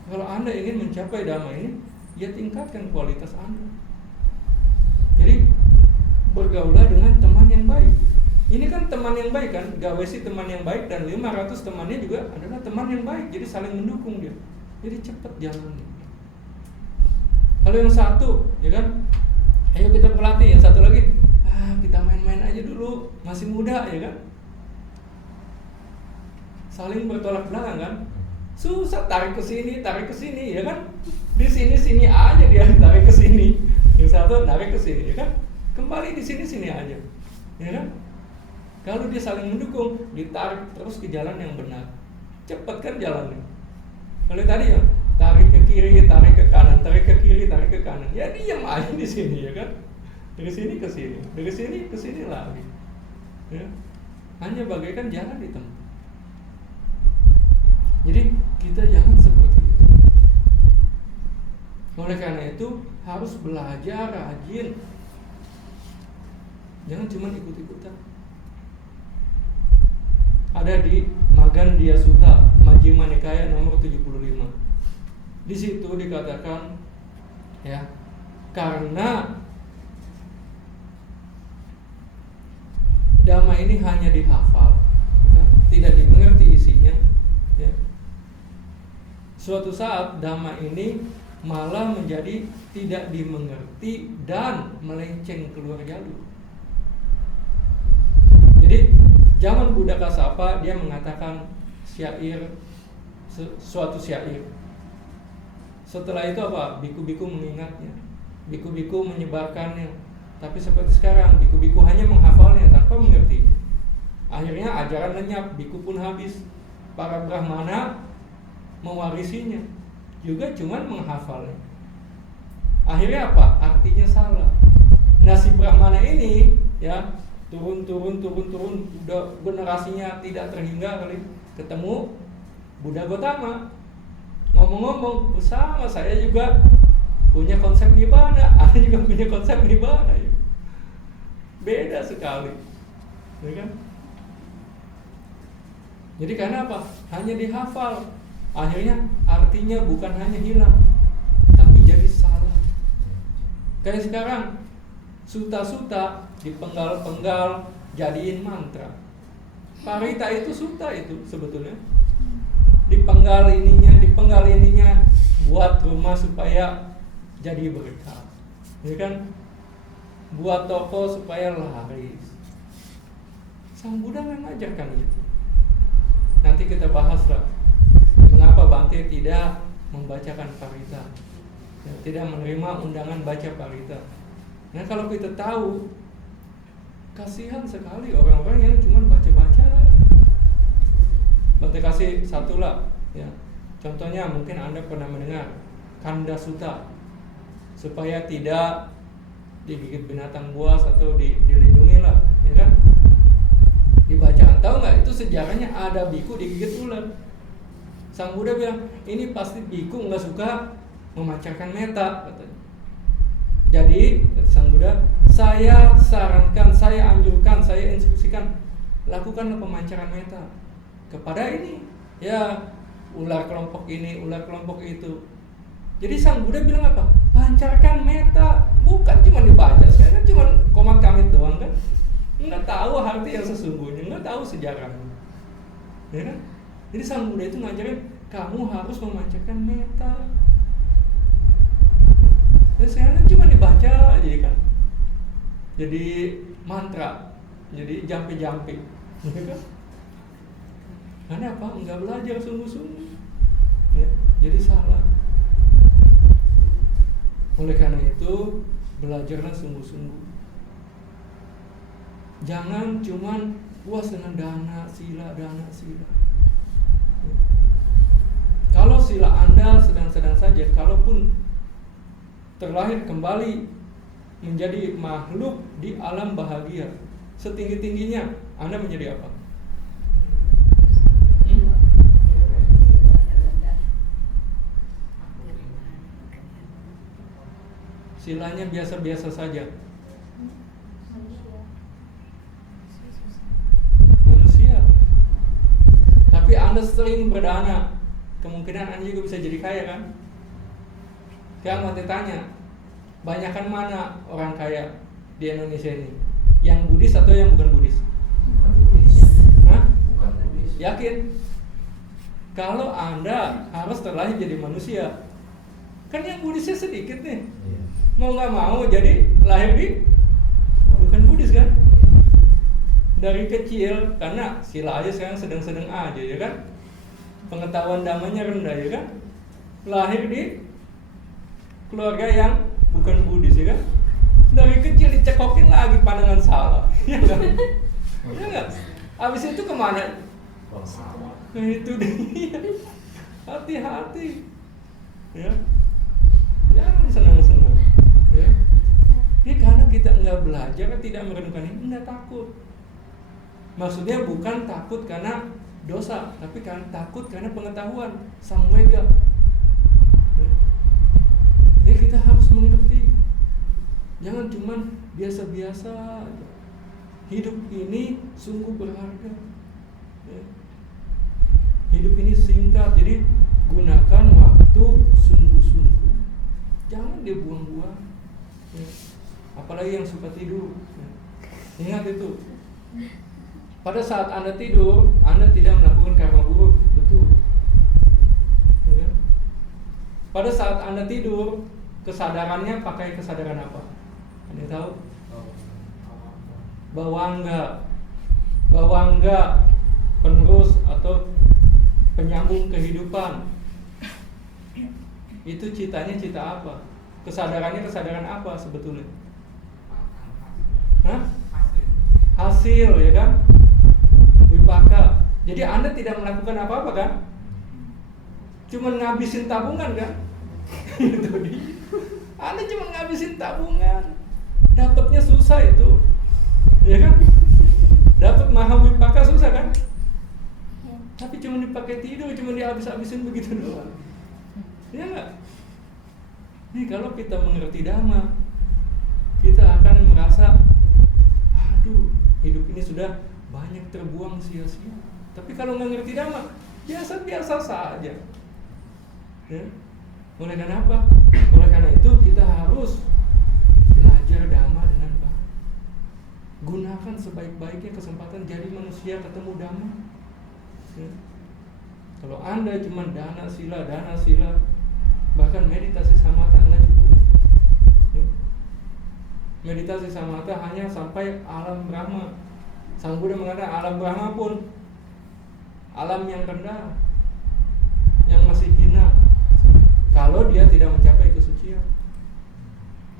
Kalau Anda ingin mencapai dhamma ini, ya tingkatkan kualitas Anda. Jadi bergaulah dengan teman yang baik. Ini kan teman yang baik kan, Gawesi teman yang baik dan 500 temannya juga adalah teman yang baik. Jadi saling mendukung dia. Jadi cepat jalannya. Kalau yang satu, ya kan, ayo kita berlatih. Yang satu lagi, kita main-main aja dulu, masih muda, ya kan. Saling bertolak belakang kan. Susah tarik ke sini, ya kan. Di sini aja dia tarik ke sini. Yang satu tarik ke sini, ya kan. Kembali di sini aja. Ya kan? Kalau dia saling mendukung, ditarik terus ke jalan yang benar. Cepat kan jalannya. Kalau tadi ya, tarik ke kiri, tarik ke kanan, tarik ke kiri, tarik ke kanan. Ya diam aja di sini, ya kan. Dari sini ke sini, dari sini ke sini lagi. Ya. Hanya bagaikan jalan ditempuh. Jadi kita jangan seperti itu. Oleh karena itu harus belajar rajin. Jangan cuma ikut-ikutan. Ada di Magandhya Sutta, Majjhima Nikaya nomor 75. Di situ dikatakan, ya, karena dhamma ini hanya dihafal, tidak dimengerti isinya, ya. Suatu saat dhamma ini malah menjadi tidak dimengerti dan melenceng keluar jalur. Jadi zaman Buddha Kassapa dia mengatakan syair, suatu syair. Setelah itu apa? Biku-biku mengingatnya, biku-biku menyebarkannya. Tapi seperti sekarang, biku-biku hanya menghafalnya tanpa mengertinya. Akhirnya ajaran lenyap, biku pun habis. Para brahmana mewarisinya, juga cuman menghafalnya. Akhirnya apa? Artinya salah. Nah si brahmana ini ya turun, udah generasinya tidak terhingga kali ketemu Buddha Gotama. Ngomong-ngomong, bersama saya juga punya konsep nibbana, Anda juga punya konsep nibbana ya. Beda sekali, ya kan? Jadi karena apa? Hanya dihafal, akhirnya artinya bukan hanya hilang, tapi jadi salah. Kayak sekarang suta-suta dipenggal-penggal jadiin mantra. Parita itu suta itu sebetulnya. Dipenggal ininya buat rumah supaya jadi berkah, ya kan? Buat toko supaya laris. Sang Buddha mengajarkan itu. Nanti kita bahas lah mengapa Bante tidak membacakan parita, ya, tidak menerima undangan baca parita. Nah kalau kita tahu, kasihan sekali orang-orang yang cuma baca-baca. Bante kasih satu lah, ya. Contohnya mungkin Anda pernah mendengar Kanda Sutta, supaya tidak digigit binatang buas atau dilindungi lah, ya kan? Dibacaan, tahu nggak itu sejarahnya ada biku digigit ular. Sang Buddha bilang ini pasti biku nggak suka memancarkan meta, katanya. Jadi kata Sang Buddha, saya sarankan, saya anjurkan, saya instruksikan, lakukanlah pemancaran meta kepada ini, ya, ular kelompok ini, ular kelompok itu. Jadi Sang Buddha bilang apa? Pancarkan meta, bukan cuma dibaca. Saya kan cuma komat kamit doang kan, nggak tahu arti yang sesungguhnya, nggak tahu sejarahnya, ya kan? Jadi Sang Buddha itu ngajarin kamu harus memancarkan meta. Dan sekarang cuma dibaca aja kan, jadi mantra, jadi jampi-jampi, ya kan? Karena apa? Nggak belajar sungguh-sungguh, ya, jadi salah. Oleh karena itu belajarlah sungguh-sungguh. Jangan cuman puas dengan dana sila. Kalau sila Anda sedang-sedang saja, kalaupun terlahir kembali menjadi makhluk di alam bahagia, setinggi-tingginya Anda menjadi apa? Silanya biasa-biasa saja. Manusia. Tapi Anda sering berdana, kemungkinan Anda juga bisa jadi kaya kan? Sekarang mau tanya, banyakan mana orang kaya di Indonesia ini? Yang Buddhis atau yang bukan Buddhis? Bukan Buddhis. Hah? Bukan Buddhis. Yakin? Kalau Anda harus terlahir jadi manusia, kan yang Buddhisnya sedikit nih. Iya. Mau nggak mau jadi lahir di bukan Buddhis kan? Dari kecil, karena sila aja sekarang sedang-sedang aja ya kan? Pengetahuan damanya rendah ya kan? Lahir di keluarga yang bukan Buddhis ya kan? Dari kecil dicekokin lagi pandangan salah, ya kan? Ya nggak? Abis itu kemana? Bangsawan. Nah itu dia. Hati-hati, ya. Jangan senang-senang, ya. Ini karena kita nggak belajar, tidak merenungkan ini, nggak takut. Maksudnya bukan takut karena dosa, tapi kan takut karena pengetahuan, samvega. Ya. Jadi kita harus mengerti. Jangan cuman biasa-biasa aja. Hidup ini sungguh berharga, ya. Hidup ini singkat, jadi gunakan waktu sungguh-sungguh. Jangan dibuang-buang, ya. Apalagi yang suka tidur, ya. Ingat itu. pada saat Anda tidur, Anda tidak melakukan karma buruk, betul. Ya. Pada saat Anda tidur, kesadarannya pakai kesadaran apa? Anda tahu? Bawangga, penerus atau penyambung kehidupan. Itu citanya cita apa? Kesadarannya kesadaran apa sebetulnya? Hah? Hasil, ya kan? Wipaka. Jadi Anda tidak melakukan apa-apa kan? Cuma ngabisin tabungan kan? Itu dia. Anda cuma ngabisin tabungan. Dapatnya susah itu. Ya kan? Dapat mahavipaka susah kan? Tapi cuma dipakai tidur, cuma dihabis-habisin begitu doang. Ya enggak? Nih kalau kita mengerti Dhamma, kita akan merasa, aduh, hidup ini sudah banyak terbuang sia-sia. Tapi kalau nggak ngerti Dhamma, biasa-biasa saja. Ya? Oleh karena apa? Oleh karena itu kita harus belajar Dhamma dengan baik. Gunakan sebaik-baiknya kesempatan jadi manusia ketemu Dhamma. Ya. Kalau Anda cuma dana sila, bahkan meditasi samatha nggak cukup. Ya. Meditasi samatha hanya sampai alam Brahma. Sang Buddha mengatakan alam Brahma pun alam yang rendah, yang masih hina, kalau dia tidak mencapai kesucian.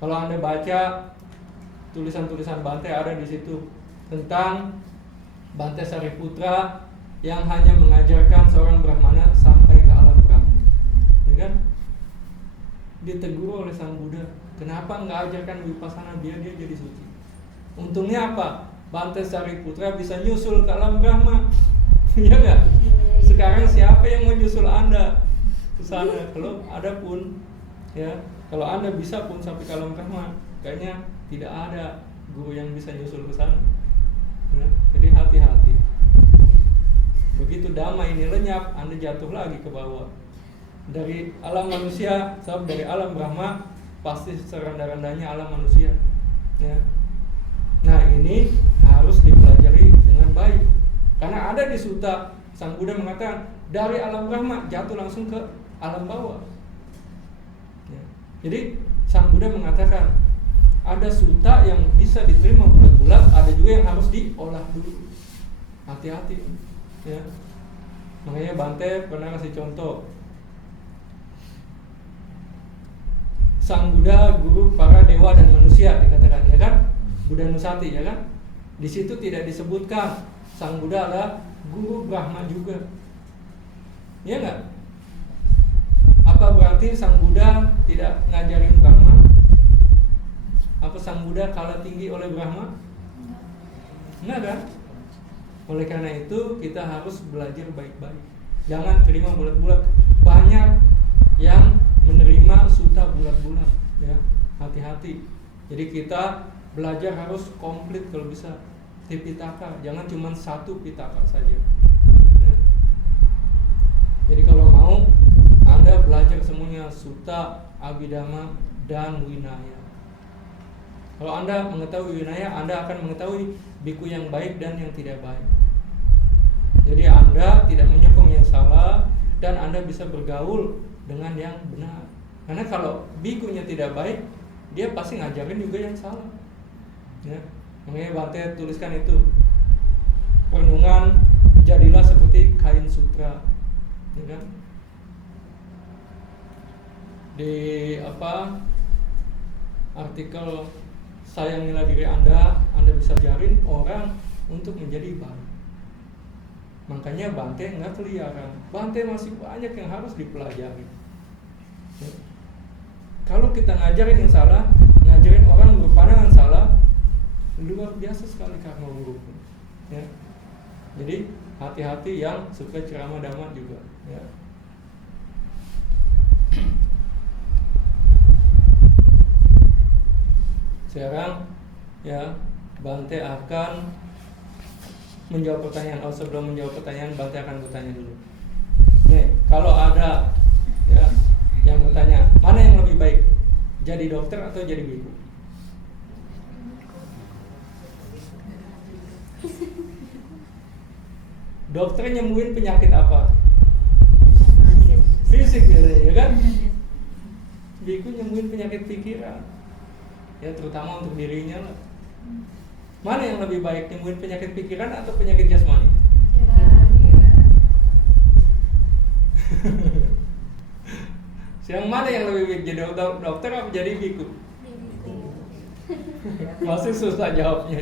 Kalau Anda baca tulisan-tulisan Bante ada di situ tentang Bante Sariputra yang hanya mengajarkan seorang Brahmana sampai ke alam Brahma, ya kan? Ditegur oleh Sang Buddha, kenapa nggak ajarkan Vipassana biar dia jadi suci? Untungnya apa? Bante Sariputra bisa nyusul ke alam Brahma, ya nggak? Sekarang siapa yang menyusul Anda ke sana? Kalau ada pun, ya, kalau Anda bisa pun sampai ke alam Brahma, kayaknya tidak ada guru yang bisa nyusul ke sana. Ya, jadi hati-hati. Begitu Dhamma ini lenyap, Anda jatuh lagi ke bawah. Dari alam manusia, sebab dari alam Brahma pasti serendah-rendahnya alam manusia. Ya. Nah ini harus dipelajari dengan baik. Karena ada di sutta Sang Buddha mengatakan dari alam Brahma jatuh langsung ke alam bawah. Ya. Jadi Sang Buddha mengatakan ada sutta yang bisa diterima bulat-bulat, ada juga yang harus diolah dulu. Hati-hati. Ya. Makanya Bante pernah kasih contoh. Sang Buddha guru para dewa dan manusia dikatakan, ya kan? Buddha Nusati, ya kan? Di situ tidak disebutkan Sang Buddha adalah guru Brahma juga. Ya enggak? Apa berarti Sang Buddha tidak ngajarin Brahma? Apa Sang Buddha kalah tinggi oleh Brahma? Enggak kan? Oleh karena itu kita harus belajar baik-baik. Jangan terima bulat-bulat. Banyak yang menerima sutta bulat-bulat, ya. Hati-hati. Jadi kita belajar harus komplit kalau bisa. Tipitaka, jangan cuma satu pitaka saja. Ya. Jadi kalau mau Anda belajar semuanya sutta, abhidhamma dan winaya. Kalau Anda mengetahui winaya, Anda akan mengetahui biku yang baik dan yang tidak baik. Jadi Anda tidak menyokong yang salah dan Anda bisa bergaul dengan yang benar. Karena kalau bikunya tidak baik, dia pasti ngajarin juga yang salah. Ya. Makanya Bante tuliskan itu. Renungan jadilah seperti kain sutra. Ya kan? Di artikel sayangilah diri Anda bisa ajarin orang untuk menjadi baik. Makanya Bante nggak keliaran. Bante masih banyak yang harus dipelajari. Ya. Kalau kita ngajarin yang salah, ngajarin orang berpandangan salah, luar biasa sekali karma buruk. Ya. Jadi hati-hati yang suka ceramah Dhamma juga. Ya. Sekarang ya Bante akan menjawab pertanyaan. Oh, sebelum menjawab pertanyaan, Bante akan bertanya dulu. Nih, kalau ada ya yang bertanya, mana yang lebih baik? Jadi dokter atau jadi biku? dokter nyembuhin penyakit apa? Fisik ya kan? Biku nyembuhin penyakit pikiran. Ya terutama untuk dirinya lah. Mana yang lebih baik, nyembuhin penyakit pikiran atau penyakit jasmani? Yang mana yang lebih baik, jadi dokter apa jadi biku? Masih susah jawabnya.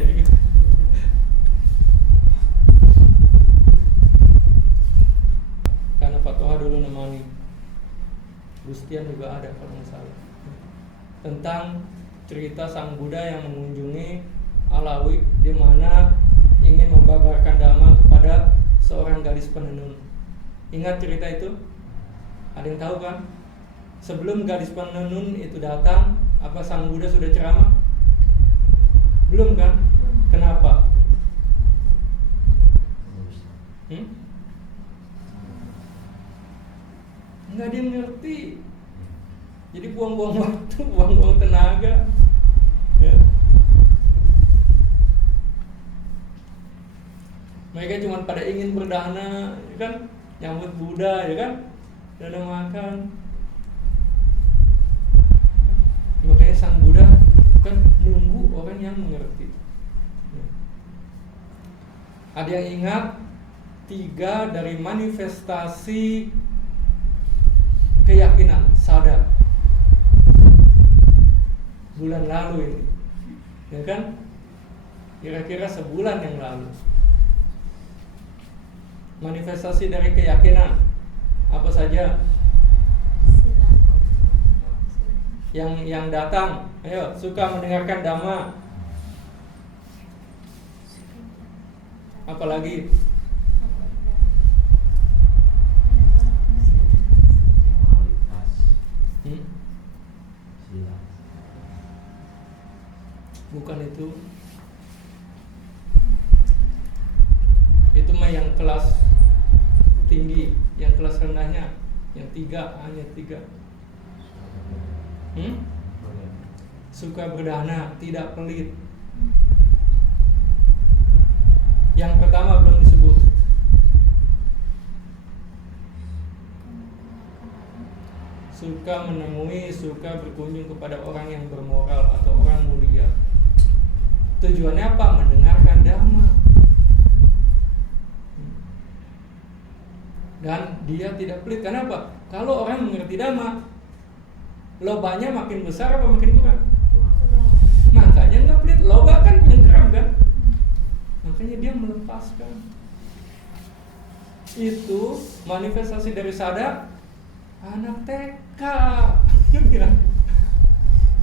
Karena Pak Toha dulu nemani, Gustian juga ada kalau nggak salah, tentang cerita Sang Buddha yang mengunjungi Alawi, di mana ingin membabarkan dhamma kepada seorang gadis penenun. Ingat cerita itu? Ada yang tahu kan? Sebelum gadis penenun itu datang, apa Sang Buddha sudah ceramah? Belum kan? Kenapa? Nggak ada yang ngerti. Jadi buang-buang waktu, buang-buang tenaga. Ya. Mereka cuma pada ingin berdana, ya kan? Nyambut Buddha, ya kan? Dana makan. Makanya Sang Buddha kan nunggu orang yang mengerti. Ya. Ada yang ingat 3 dari manifestasi keyakinan sadar bulan lalu ini, ya kan? Kira-kira sebulan yang lalu. Manifestasi dari keyakinan apa saja? Yang datang, ayo, suka mendengarkan dhamma. Apalagi? Bukan itu. Itu mah yang kelas tinggi, yang kelas rendahnya, yang 3, hanya 3. Suka berdana, tidak pelit. Yang pertama belum disebut. Suka menemui, suka berkunjung kepada orang yang bermoral atau orang mulia. Tujuannya apa? Mendengarkan dhamma. Dan dia tidak pelit. Kenapa? Kalau orang mengerti dhamma, lobanya makin besar apa makin kurang? Makanya nggak pelit. Loba kan nyengkeram kan? Makanya dia melepaskan. Itu manifestasi dari sadar anak TK.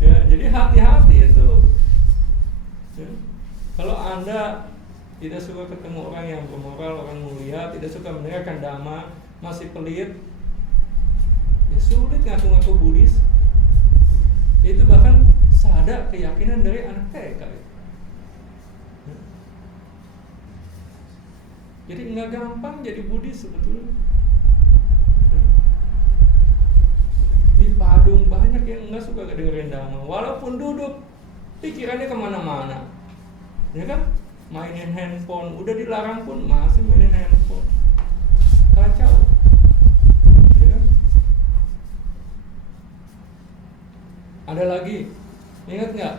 Ya, jadi hati-hati itu. Ya. Kalau Anda tidak suka ketemu orang yang bermoral, orang mulia, tidak suka mendengarkan dhamma, masih pelit, ya sulit ngaku-ngaku Buddhis. Itu bahkan sadar keyakinan dari anak TK. Ya. Jadi nggak gampang jadi Buddhis sebetulnya. Di Padung banyak yang nggak suka dengerin dhamma, walaupun duduk pikirannya kemana-mana, ya kan? Mainin handphone, udah dilarang pun masih mainin handphone, kacau, ya kan? Ada lagi, ingat nggak?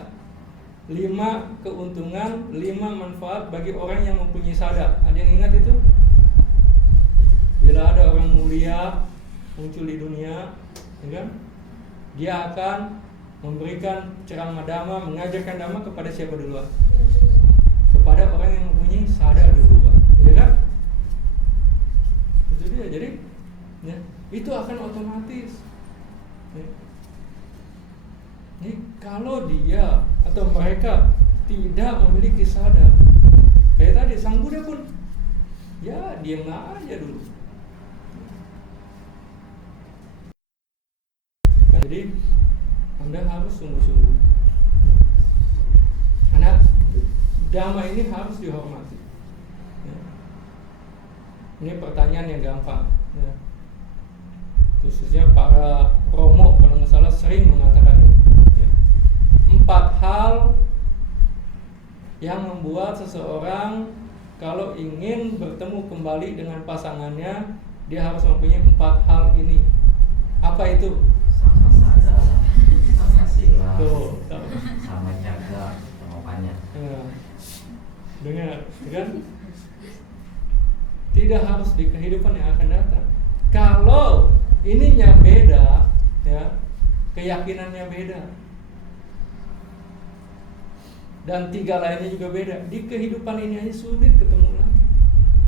5 keuntungan, 5 manfaat bagi orang yang mempunyai sadar. Ada yang ingat itu? Bila ada orang mulia muncul di dunia, ya kan? Dia akan memberikan ceramah dhamma, mengajarkan dhamma kepada siapa duluan? Kepada orang yang mempunyai sadar duluan, ya kan? Itu dia. Jadi, ya, itu akan otomatis. Ya. Jadi kalau dia atau mereka tidak memiliki sadar, kayak tadi Sang Buddha pun, ya diam aja dulu. Jadi Anda harus sungguh-sungguh, karena dhamma ini harus dihormati. Ya. Ini pertanyaan yang gampang, ya. Khususnya para promo kalau nggak salah sering mengatakan, ya. 4 hal yang membuat seseorang kalau ingin bertemu kembali dengan pasangannya, dia harus mempunyai 4 hal ini. Apa itu? Sama sadar, sama sila, Tuh, sama jaga pengopannya. ya. Dengar, kan? Tidak harus di kehidupan yang akan datang. Kalau ininya beda, ya, keyakinannya beda, dan 3 lainnya juga beda, di kehidupan ini aja sulit ketemu lagi.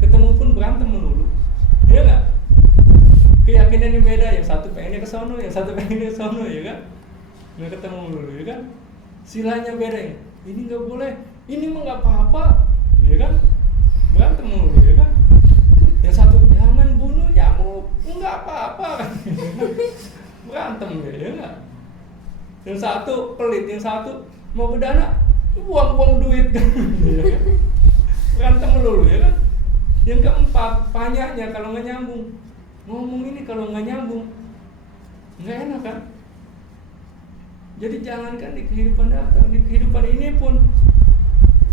Ketemu pun berantem melulu, ya nggak? Keyakinannya beda, yang satu pengennya ke sono, yang satu pengennya ke sono, ya kan? Nggak ketemu melulu, ya kan? Silanya beda, ya. Ini nggak boleh, ini mah nggak apa-apa, ya kan? Berantem melulu, ya kan? Yang satu jangan bunuh nyamuk, nggak apa-apa, kan? Berantem, ya nggak? Yang satu pelit, yang satu mau berdana, buang-buang duit, kan? Ya kan? Berantem melulu, ya kan? Yang keempat, tanyanya kalau nggak nyambung, ngomong ini kalau nggak nyambung, nggak enak, kan? Jadi jangankan di kehidupan datang, di kehidupan ini pun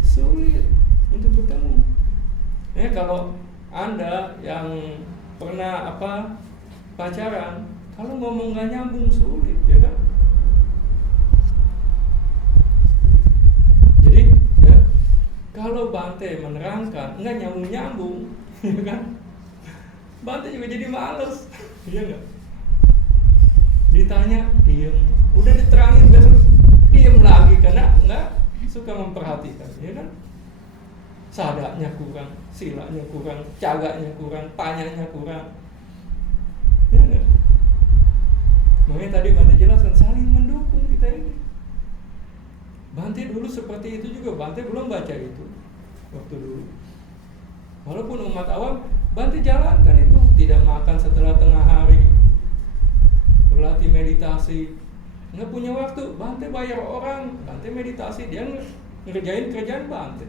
sulit untuk bertemu. Ya, kalau Anda yang pernah pacaran, kalau ngomong nggak nyambung sulit, ya kan? Jadi ya, kalau Bante menerangkan nggak nyambung, ya kan? Bante juga jadi males, iya nggak? Ditanya diem, udah diterangin besok diem lagi karena nggak suka memperhatikan, ya kan? Sadaknya kurang, silanya kurang, caganya kurang, panyanya kurang, ya nggak? Makanya tadi Bante jelaskan saling mendukung kita ini. Bante dulu seperti itu juga, Bante belum baca itu waktu dulu. Walaupun umat awam, Bante jalankan itu, tidak makan setelah tengah hari, berlatih meditasi. Nggak punya waktu, Bante bayar orang, Bante meditasi, dia ngerjain kerjaan Bante.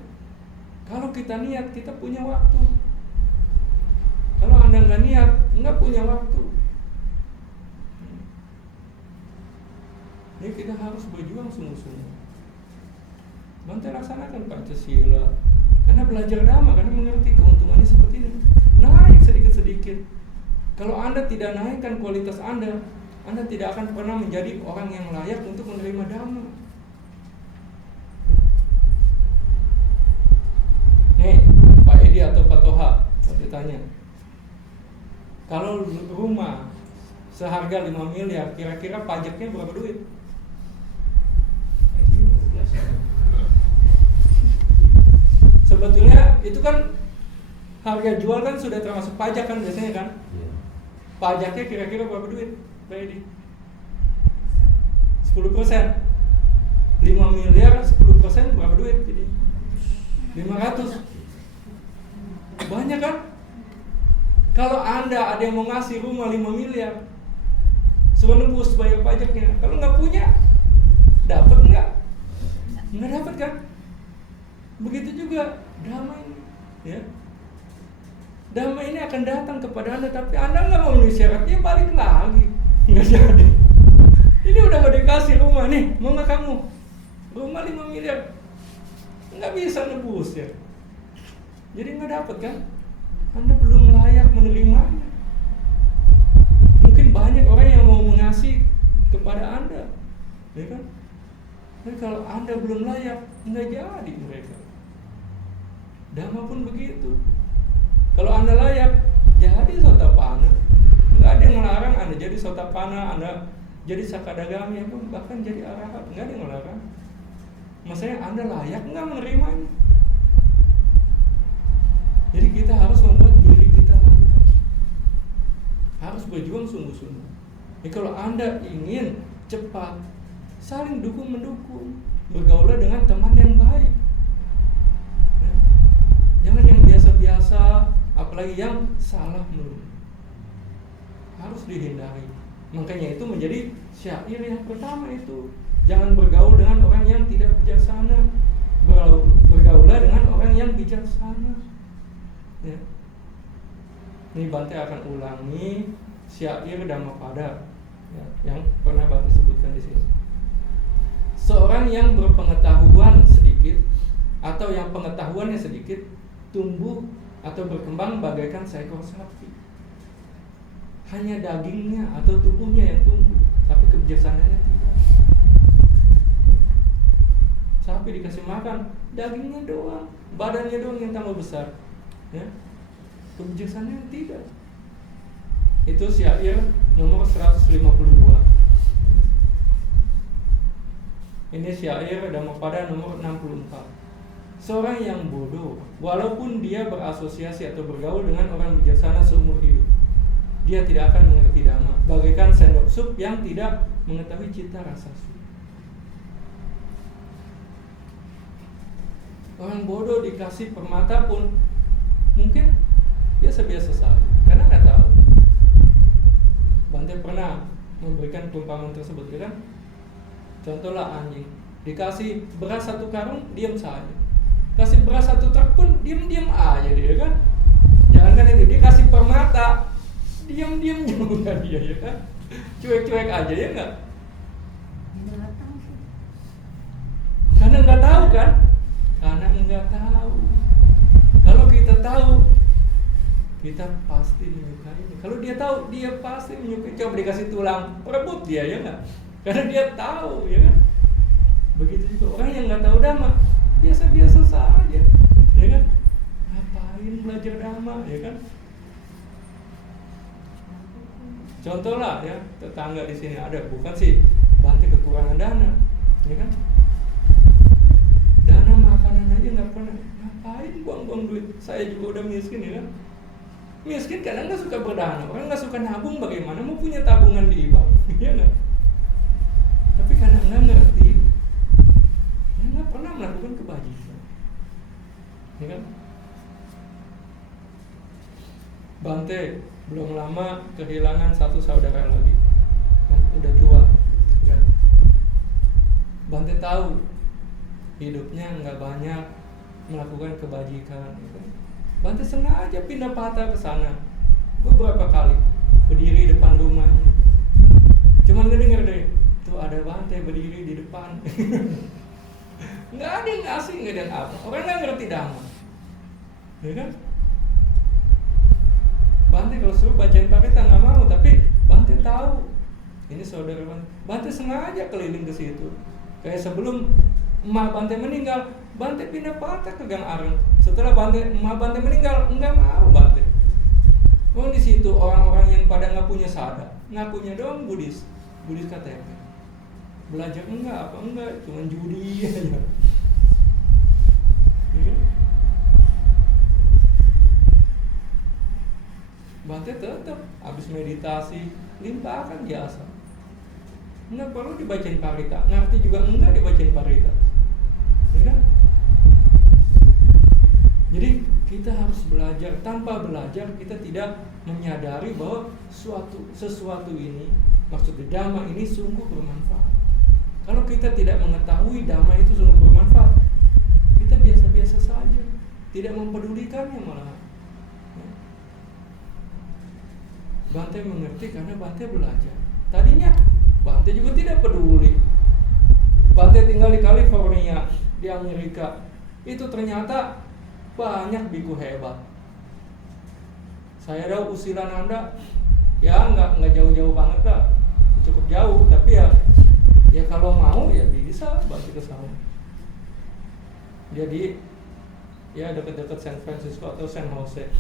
Kalau kita niat, kita punya waktu. Kalau Anda nggak niat, nggak punya waktu. Jadi kita harus berjuang sungguh-sungguh. Bante laksanakan Pancasila, karena belajar dhamma, karena mengerti keuntungannya seperti ini. Naik sedikit-sedikit. Kalau Anda tidak naikkan kualitas Anda tidak akan pernah menjadi orang yang layak untuk menerima dhamma. Nih, Pak Edi atau Pak Toha, ditanya, kalau rumah seharga 5 miliar, kira-kira pajaknya berapa duit? Sebetulnya itu kan harga jual kan sudah termasuk pajak kan biasanya kan? Iya. Pajaknya kira-kira berapa duit, Pak Edi? 10%. 5 miliar 10% berapa duit? Jadi 500. Banyak kan? Kalau Anda ada yang mau ngasih rumah 5 miliar, suruh nebus bayar pajaknya. Kalau nggak punya, dapat nggak? Nggak dapat kan? Begitu juga dhamma ini, ya. Dhamma ini akan datang kepada Anda, tapi Anda nggak mau memenuhi syaratnya, balik lagi, nggak jadi. Ini udah mau dikasih rumah nih, mau nggak kamu? Rumah 5 miliar, nggak bisa nebus ya. Jadi nggak dapat kan? Anda belum layak menerimanya. Mungkin banyak orang yang mau mengasih kepada Anda, ya kan? Tapi kalau Anda belum layak, nggak jadi mereka. Dhamma pun begitu. Kalau Anda layak, jadi Sotapanna. Nggak ada yang melarang Anda jadi Sotapanna, Anda jadi Sakadagami, bahkan jadi Arahat, nggak ada yang melarang. Maksudnya Anda layak nggak menerimanya. Jadi kita harus membuat diri kita layak. Harus berjuang sungguh-sungguh. Jadi kalau Anda ingin cepat, saling dukung-mendukung, bergaulah dengan teman yang baik. Ya. Jangan yang biasa-biasa, apalagi yang salah melulu. Harus dihindari. Makanya itu menjadi syair yang pertama itu. Jangan bergaul dengan orang yang tidak bijaksana, bergaulah dengan orang yang bijaksana. Ya. Ini Bante akan ulangi syair Dhammapada, ya, yang pernah Bante sebutkan di sini. Seorang yang berpengetahuan sedikit atau yang pengetahuannya sedikit tumbuh atau berkembang bagaikan seekor sapi. Hanya dagingnya atau tubuhnya yang tumbuh, tapi kebijaksanaannya tidak. Sapi dikasih makan, dagingnya doang, badannya doang yang tambah besar, ya. Kebijaksanaannya tidak. Itu syair nomor 152. Ini syair Dhammapada nomor 64. Seorang yang bodoh, walaupun dia berasosiasi atau bergaul dengan orang bijaksana seumur hidup, dia tidak akan mengerti dhamma, bagaikan sendok sup yang tidak mengetahui cita rasa sup. Orang bodoh dikasih permata pun mungkin biasa-biasa saja, karena nggak tahu. Bante pernah memberikan perumpamaan tersebut, kan? Contohlah anjing, dikasih beras 1 karung, diam saja. Kasih beras 1 truk pun diam-diam aja dia, kan? Jangankan itu, dia kasih permata, diam-diam juga dia, ya kan? Cuek-cuek aja, ya enggak? Binatang sih. Karena enggak tahu, kan? Karena enggak tahu. Kalau kita tahu, kita pasti menyukainya. Kalau dia tahu, dia pasti menyukai. Coba dikasih tulang, perebut dia, ya enggak? Karena dia tahu, ya kan? Begitu juga orang yang enggak tahu dhamma, biasa-biasa saja, ya kan? Ngapain belajar dhamma, ya kan? Contohlah ya, tetangga di sini ada, bukan sih Bante kekurangan dana, ya kan? Dana makanan aja nggak pernah, ngapain buang-buang duit? Saya juga udah miskin, ya kan? Miskin karena nggak suka berdana, orang nggak suka nabung, bagaimana mau punya tabungan di bank, ya nggak? Tapi karena nggak ngerti, ya nggak pernah melakukan kebajikan, ya kan? Bante belum lama kehilangan 1 saudara lagi, kan? Udah tua, kan? Bante tahu hidupnya nggak banyak melakukan kebajikan, kan? Bante sengaja pindah patah ke sana beberapa kali, berdiri depan rumahnya. Cuman ngedenger deh, tuh ada Bante berdiri di depan. Nggak ada yang ngasih, nggak ada yang apa. Orang nggak ngerti dhamma, ya kan? Bante kalau suruh bacain parita nggak mau, tapi Bante tahu ini saudara Bante. Bante sengaja keliling ke situ. Kayak sebelum emak Bante meninggal, Bante pindah patah ke Gang Areng. Setelah emak Bante meninggal, nggak mau Bante. Oh, di situ orang-orang yang pada nggak punya sadar, ngakunya doang Buddhis KTP. Belajar enggak, apa enggak, cuma judi aja. Ya? Bante tetap habis meditasi limpahkan jasa. Enggak perlu dibacain parita, ngerti juga enggak dibacain parita, ya kan? Jadi kita harus belajar. Tanpa belajar kita tidak menyadari bahwa sesuatu ini, maksudnya dhamma ini sungguh bermanfaat. Kalau kita tidak mengetahui dhamma itu sungguh bermanfaat, kita biasa-biasa saja, tidak mempedulikannya malah. Bante mengerti karena Bante belajar. Tadinya Bante juga tidak peduli. Bante tinggal di California, di Amerika. Itu ternyata banyak biku hebat. Saya tahu Usilananda, ya nggak jauh-jauh banget lah, cukup jauh. Tapi ya kalau mau ya bisa Bante ke sana. Jadi ya dekat-dekat San Francisco atau San Jose.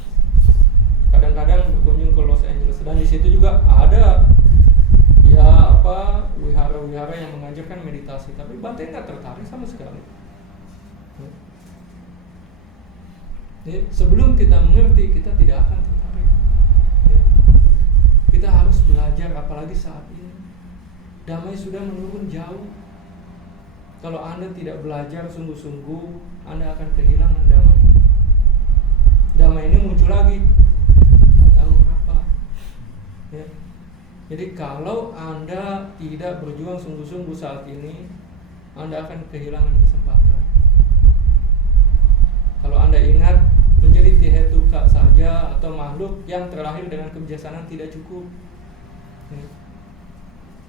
Kadang-kadang berkunjung ke Los Angeles, dan di situ juga ada wihara-wihara yang mengajarkan meditasi, tapi Bante nggak tertarik sama sekali. Jadi sebelum kita mengerti, kita tidak akan tertarik. Kita harus belajar, apalagi saat ini damai sudah menurun jauh. Kalau Anda tidak belajar sungguh-sungguh, Anda akan kehilangan damai. Damai ini muncul lagi, tahu apa, ya. Jadi kalau Anda tidak berjuang sungguh-sungguh saat ini, Anda akan kehilangan kesempatan. Kalau Anda ingat, menjadi tihetuka saja atau makhluk yang terlahir dengan kebijaksanaan tidak cukup, ya.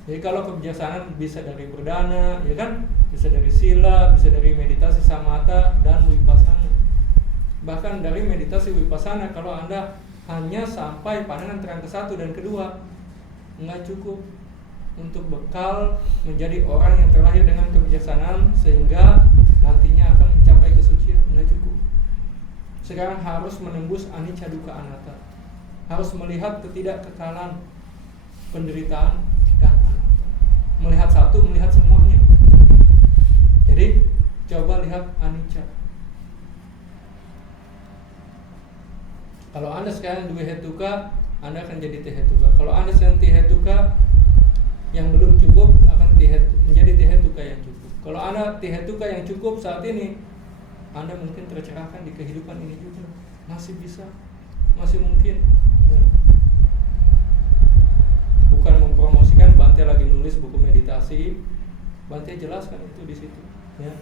Jadi kalau kebijaksanaan bisa dari berdana, ya kan, bisa dari sila, bisa dari meditasi samatha dan vipassana. Bahkan dari meditasi vipassana, kalau Anda hanya sampai pandangan terang ke-1 dan kedua, nggak cukup untuk bekal menjadi orang yang terlahir dengan kebijaksanaan sehingga nantinya akan mencapai kesucian. Nggak cukup. Sekarang harus menembus anicca dukkha anatta, harus melihat ketidakkekalan, penderitaan dan anatta. Melihat satu, melihat semuanya. Jadi coba lihat anicca. Kalau Anda sekarang dua hetuka, Anda akan jadi tihetuka. Kalau Anda sekarang tihetuka yang belum cukup, akan menjadi tihetuka yang cukup. Kalau Anda tihetuka yang cukup saat ini, Anda mungkin tercerahkan di kehidupan ini juga. Masih bisa, masih mungkin. Ya. Bukan mempromosikan, Bante lagi nulis buku meditasi, Bante jelaskan itu di situ. Ya.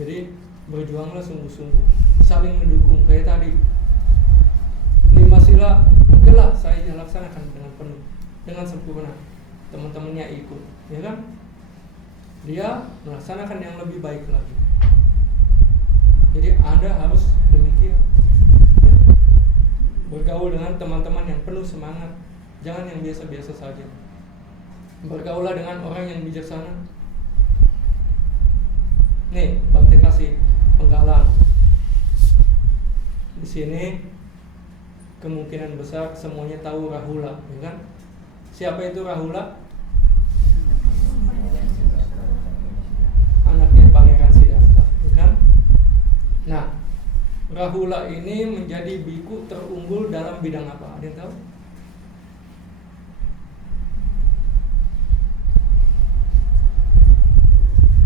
Jadi berjuanglah sungguh-sungguh, saling mendukung. Kayak tadi 5 sila, oke lah saya laksanakan dengan penuh, dengan sempurna. Teman-temannya ikut, ya kan? Dia melaksanakan yang lebih baik lagi. Jadi Anda harus demikian, ya. Bergaul dengan teman-teman yang penuh semangat, jangan yang biasa-biasa saja. Bergaulah dengan orang yang bijaksana. Nih, Bante kasih penggalan. Di sini kemungkinan besar semuanya tahu Rahula, ya kan? Siapa itu Rahula? Anaknya Pangeran Siddhartha, ya kan? Nah, Rahula ini menjadi biku terunggul dalam bidang apa? Ada yang tahu?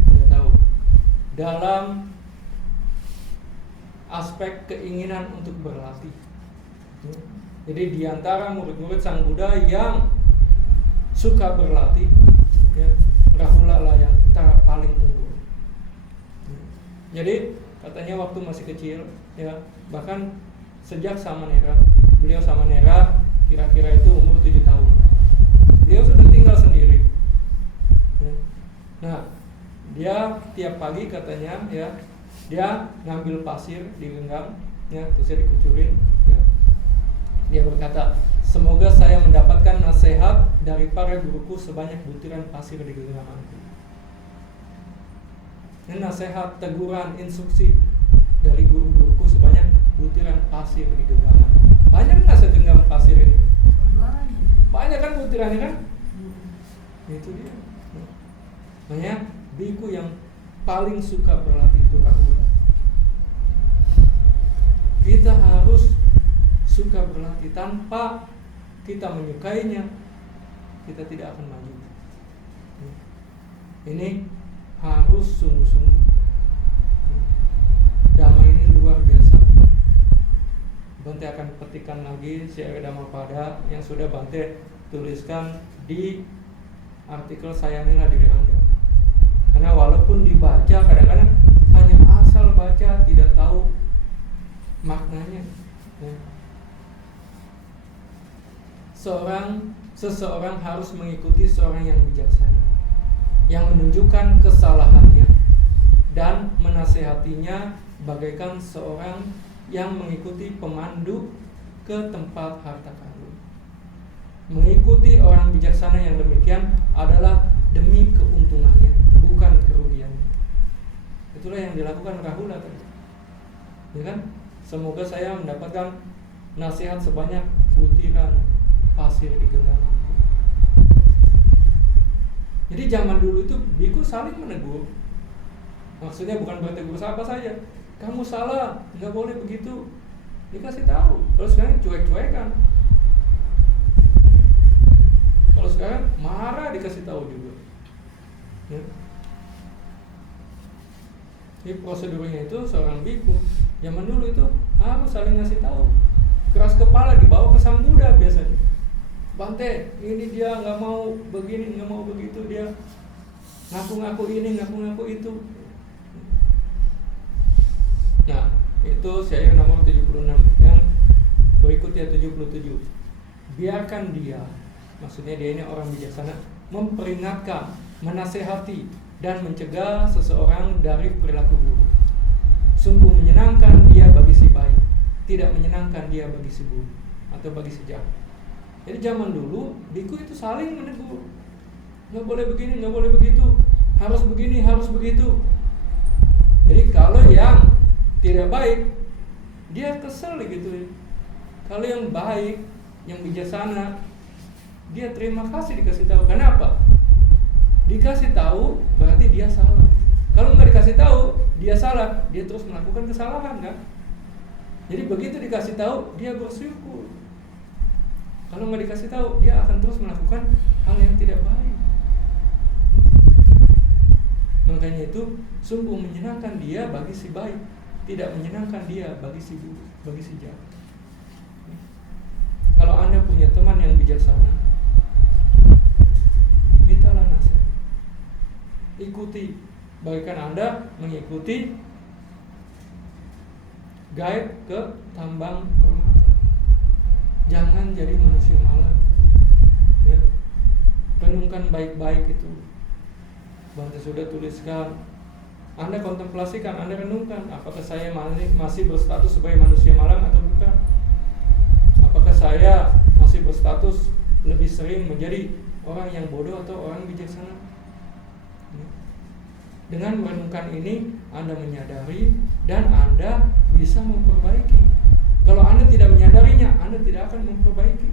Tidak tahu. Dalam aspek keinginan untuk berlatih. Jadi diantara murid-murid Sang Buddha yang suka berlatih, ya, Rahula lah yang paling unggul. Jadi katanya waktu masih kecil, ya, bahkan sejak Samanera, beliau Samanera kira-kira itu umur 7 tahun. Beliau sudah tinggal sendiri. Nah, dia tiap pagi katanya, ya, dia ngambil pasir di genggam, ya, terus dia dikucurin, ya. Dia berkata, semoga saya mendapatkan nasihat dari para guruku sebanyak butiran pasir di genggamanku. Ini nasihat, teguran, instruksi dari guru-guruku sebanyak butiran pasir di genggaman. Banyak nggak segenggam pasir ini? Banyak kan butirannya kan? Itu dia. Makanya biku yang paling suka berlatih itu Rahula. Kita harus suka berlatih. Tanpa kita menyukainya, kita tidak akan maju. Ini harus sungguh-sungguh. Dhamma ini luar biasa. Bante akan petikan lagi Syair Dhammapada yang sudah Bante tuliskan di artikel Sayangilah Diri Anda. Karena walaupun dibaca kadang-kadang hanya asal baca, tidak tahu maknanya, ya. Seseorang harus mengikuti seorang yang bijaksana, yang menunjukkan kesalahannya dan menasehatinya bagaikan seorang yang mengikuti pemandu ke tempat harta karun. Mengikuti orang bijaksana yang demikian adalah demi keuntungannya, bukan kerugiannya. Itulah yang dilakukan Rahula tadi, ya kan? Semoga saya mendapatkan nasihat sebanyak butiran pasir di genggamanku. Jadi zaman dulu itu biku saling menegur. Maksudnya bukan bertegur siapa saja. Kamu salah, nggak boleh begitu. Dikasih tahu. Kalau sekarang cuek-cuekan. Kalau sekarang marah dikasih tahu juga. Ya. Jadi prosedurnya itu seorang biku zaman dulu itu harus saling ngasih tahu. Keras kepala dibawa ke Sang Buddha biasanya. Bante, ini dia nggak mau begini, nggak mau begitu, dia ngaku-ngaku ini, ngaku-ngaku itu. Nah, itu syair nomor 76 yang berikutnya 77. Biarkan dia, maksudnya dia ini orang bijaksana, memperingatkan, menasehati dan mencegah seseorang dari perilaku buruk. sungguh menyenangkan dia bagi si baik, tidak menyenangkan dia bagi si buruk atau bagi si jahat. Jadi zaman dulu biku itu saling menegur, nggak boleh begini, nggak boleh begitu, harus begini, harus begitu. Jadi kalau yang tidak baik, dia kesel gitu. Kalau yang baik, yang bijaksana, dia terima kasih dikasih tahu. Kenapa? Dikasih tahu berarti dia salah. Kalau nggak dikasih tahu, dia salah, dia terus melakukan kesalahan kan? Jadi begitu dikasih tahu, dia bersyukur. Kalau nggak dikasih tahu, dia akan terus melakukan hal yang tidak baik. Makanya itu sungguh menyenangkan dia bagi si baik, tidak menyenangkan dia bagi si buruk, bagi si jahat. Kalau Anda punya teman yang bijaksana, mintalah nasihat, ikuti. Bagaikan Anda mengikuti guide ke tambang permata. Jangan jadi manusia malam, ya. Renungkan baik-baik itu. Bante sudah tuliskan. Anda kontemplasikan, Anda renungkan, apakah saya masih berstatus sebagai manusia malam atau bukan? Apakah saya masih berstatus lebih sering menjadi orang yang bodoh atau orang bijaksana? Dengan merenungkan ini, Anda menyadari dan Anda bisa memperbaiki. Kalau Anda tidak menyadarinya, Anda tidak akan memperbaiki.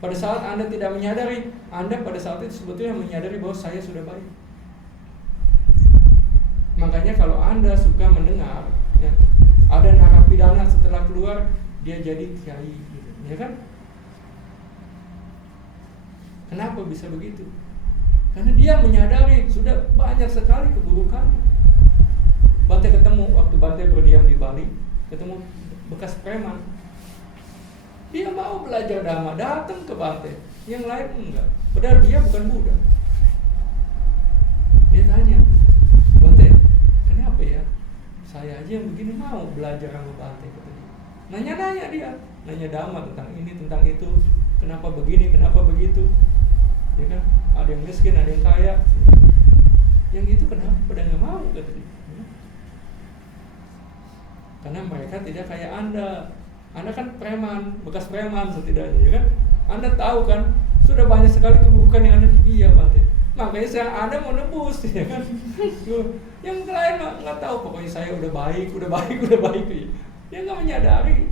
Pada saat Anda tidak menyadari, Anda pada saat itu sebetulnya menyadari bahwa saya sudah baik. Makanya kalau Anda suka mendengar, ya, ada narapidana setelah keluar dia jadi kiai, gitu, ya kan? Kenapa bisa begitu? Karena dia menyadari sudah banyak sekali keburukan. Bante ketemu waktu Bante berdiam di Bali, ketemu bekas preman. Dia mau belajar dhamma, datang ke Bante. Yang lain enggak. Padahal dia bukan Buddha. Dia tanya, Bante, kenapa ya? Saya aja yang begini mau belajar sama Bante, kata dia. Nanya-nanya dia, nanya dhamma tentang ini, tentang itu. Kenapa begini, kenapa begitu? Ya kan? Ada yang miskin, ada yang kaya. Yang itu kenapa pada nggak mau, kata dia. Karena mereka tidak kayak Anda. Anda kan preman, bekas preman setidaknya, ya kan? Anda tahu kan, sudah banyak sekali keburukan yang Anda. Iya, Bante. Makanya saya Anda mau nebus, ya kan? Yang lain nggak tahu, pokoknya saya udah baik. Dia nggak menyadari.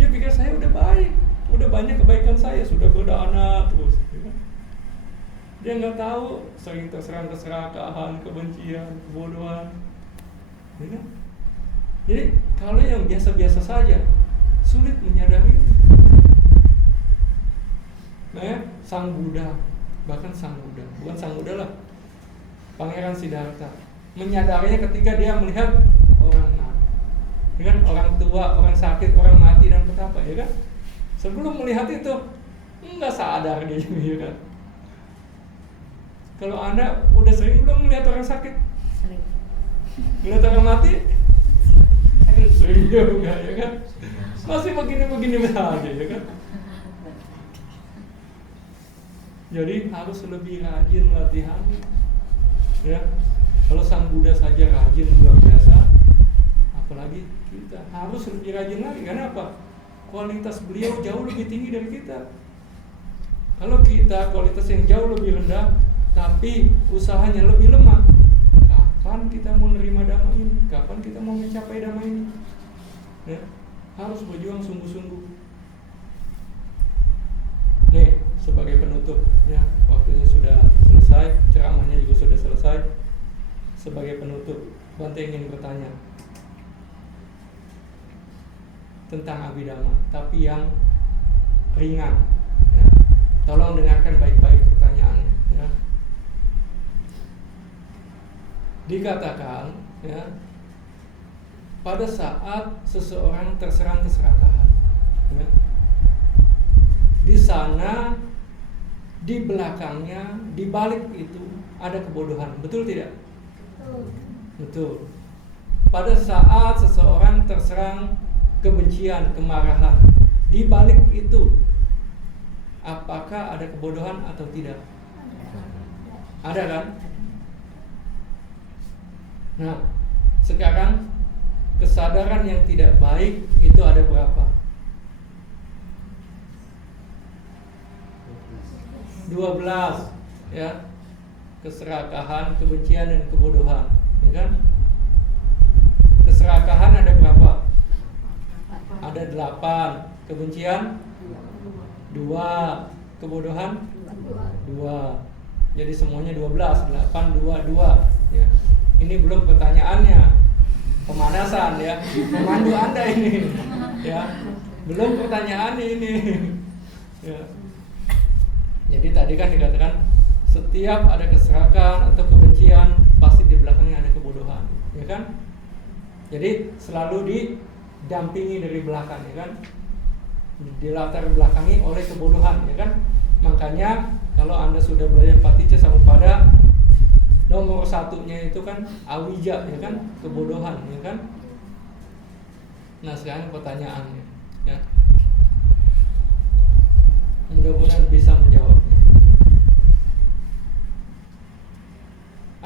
Dia pikir saya udah baik, udah banyak kebaikan saya, sudah berdana terus. Ya kan? Dia nggak tahu sering terserang keserakahan, kebencian, kebodohan. Ya kan? Jadi kalau yang biasa-biasa saja sulit menyadari. Nah, Sang Buddha, bahkan Sang Buddha, bukan Sang Buddha lah, Pangeran Siddhartha menyadarinya ketika dia melihat orang mati, ya kan? Orang tua, orang sakit, orang mati dan betapa, ya kan? Sebelum melihat itu nggak sadar dia, ya kan? Kalau Anda udah sering belum melihat orang sakit? Sering. Melihat orang mati? Sering juga, ya kan? Masih begini-begini saja, ya kan? Jadi harus lebih rajin latihan, ya. Kalau Sang Buddha saja rajin luar biasa, apalagi kita harus lebih rajin lagi. Kenapa? Kualitas beliau jauh lebih tinggi dari kita. Kalau kita kualitas yang jauh lebih rendah, tapi usahanya lebih lemah, kapan kita mau menerima dhamma ini? Kapan kita mau mencapai dhamma ini? Ya, harus berjuang sungguh-sungguh. Nih, sebagai penutup, ya, waktunya sudah selesai, ceramahnya juga sudah selesai. Sebagai penutup, Bante ingin bertanya tentang Abhidhamma, tapi yang ringan. Ya. Tolong dengarkan baik-baik pertanyaannya. Ya. Dikatakan, ya, pada saat seseorang terserang keserakahan, ya, di sana, di belakangnya, di balik itu ada kebodohan, betul tidak? Betul. Pada saat seseorang terserang kebencian, kemarahan, di balik itu apakah ada kebodohan atau tidak? Ada kan? Nah, sekarang kesadaran yang tidak baik itu ada berapa? 12, ya. Keserakahan, kebencian, dan kebodohan, ya kan? Keserakahan ada berapa? Ada 8. Kebencian 2. Kebodohan 2. Jadi semuanya 12. 8, 2, 2, ya. Ini belum pertanyaannya, pemanasan, ya. Memandu Anda ini, ya. Belum pertanyaannya ini, ya. Jadi tadi kan dikatakan setiap ada keserakahan atau kebencian pasti di belakangnya ada kebodohan, ya kan? Jadi selalu didampingi dari belakang, ya kan? Dilatar belakangi oleh kebodohan, ya kan? Makanya kalau Anda sudah belajar Paticca Samuppada, nomor satunya itu kan awija, ya kan? Kebodohan, ya kan? Nah sekarang pertanyaannya, ya. Mudah-mudahan bisa menjawabnya.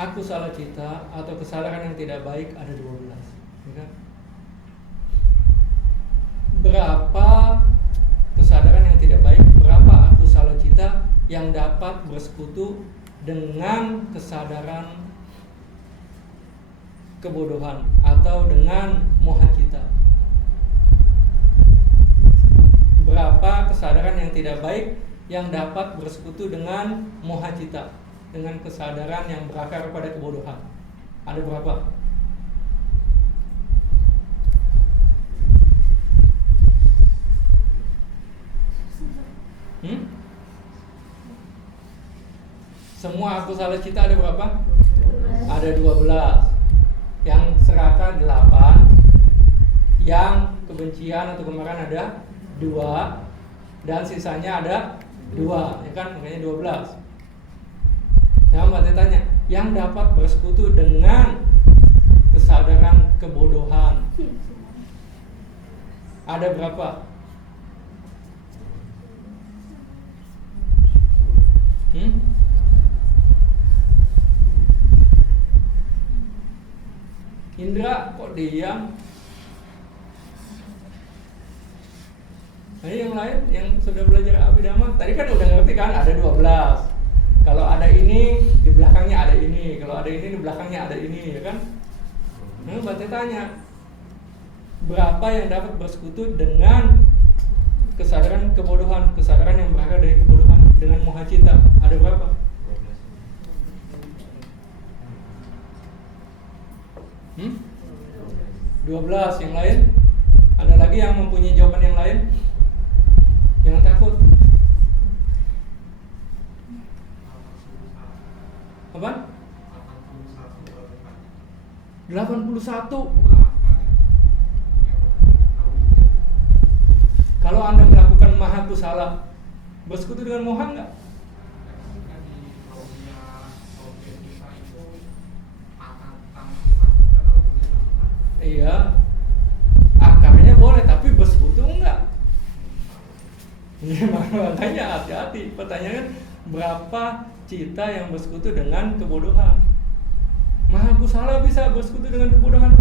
Aku salah cita atau kesalahan yang tidak baik ada 12, ya kan? Berapa kesadaran yang tidak baik, berapa aku salah cita yang dapat bersekutu dengan kesadaran kebodohan atau dengan moha cita? Berapa kesadaran yang tidak baik yang dapat bersekutu dengan moha cita, dengan kesadaran yang berakar pada kebodohan? Ada berapa? Semua aku salah cita ada berapa? 12. Ada 12. Yang serakah 8. Yang kebencian atau kemarahan ada 2. Dan sisanya ada 2, ya kan? Makanya 12. Yang Mbak tanya, yang dapat bersekutu dengan kesadaran kebodohan ada berapa? Indra kok diam? Nah, yang lain yang sudah belajar Abhidhamma tadi kan udah ngerti kan, ada 12. Kalau ada ini di belakangnya ada ini, kalau ada ini di belakangnya ada ini, ya kan? Nah, Mbak tanya, berapa yang dapat bersekutu dengan kesadaran kebodohan, kesadaran yang berakar dari kebodohan dengan moha cita? Ada berapa? 12. Yang lain? Ada lagi yang mempunyai jawaban yang lain? Jangan takut. Apa? 81. Kalau Anda melakukan maha kusala, bersekutu dengan moha enggak? Iya, akarnya boleh, tapi bersekutu enggak? Ya, makanya hati-hati. Pertanyaan berapa cita yang bersekutu dengan kebodohan? Maha kusala bisa bersekutu dengan kebodohan?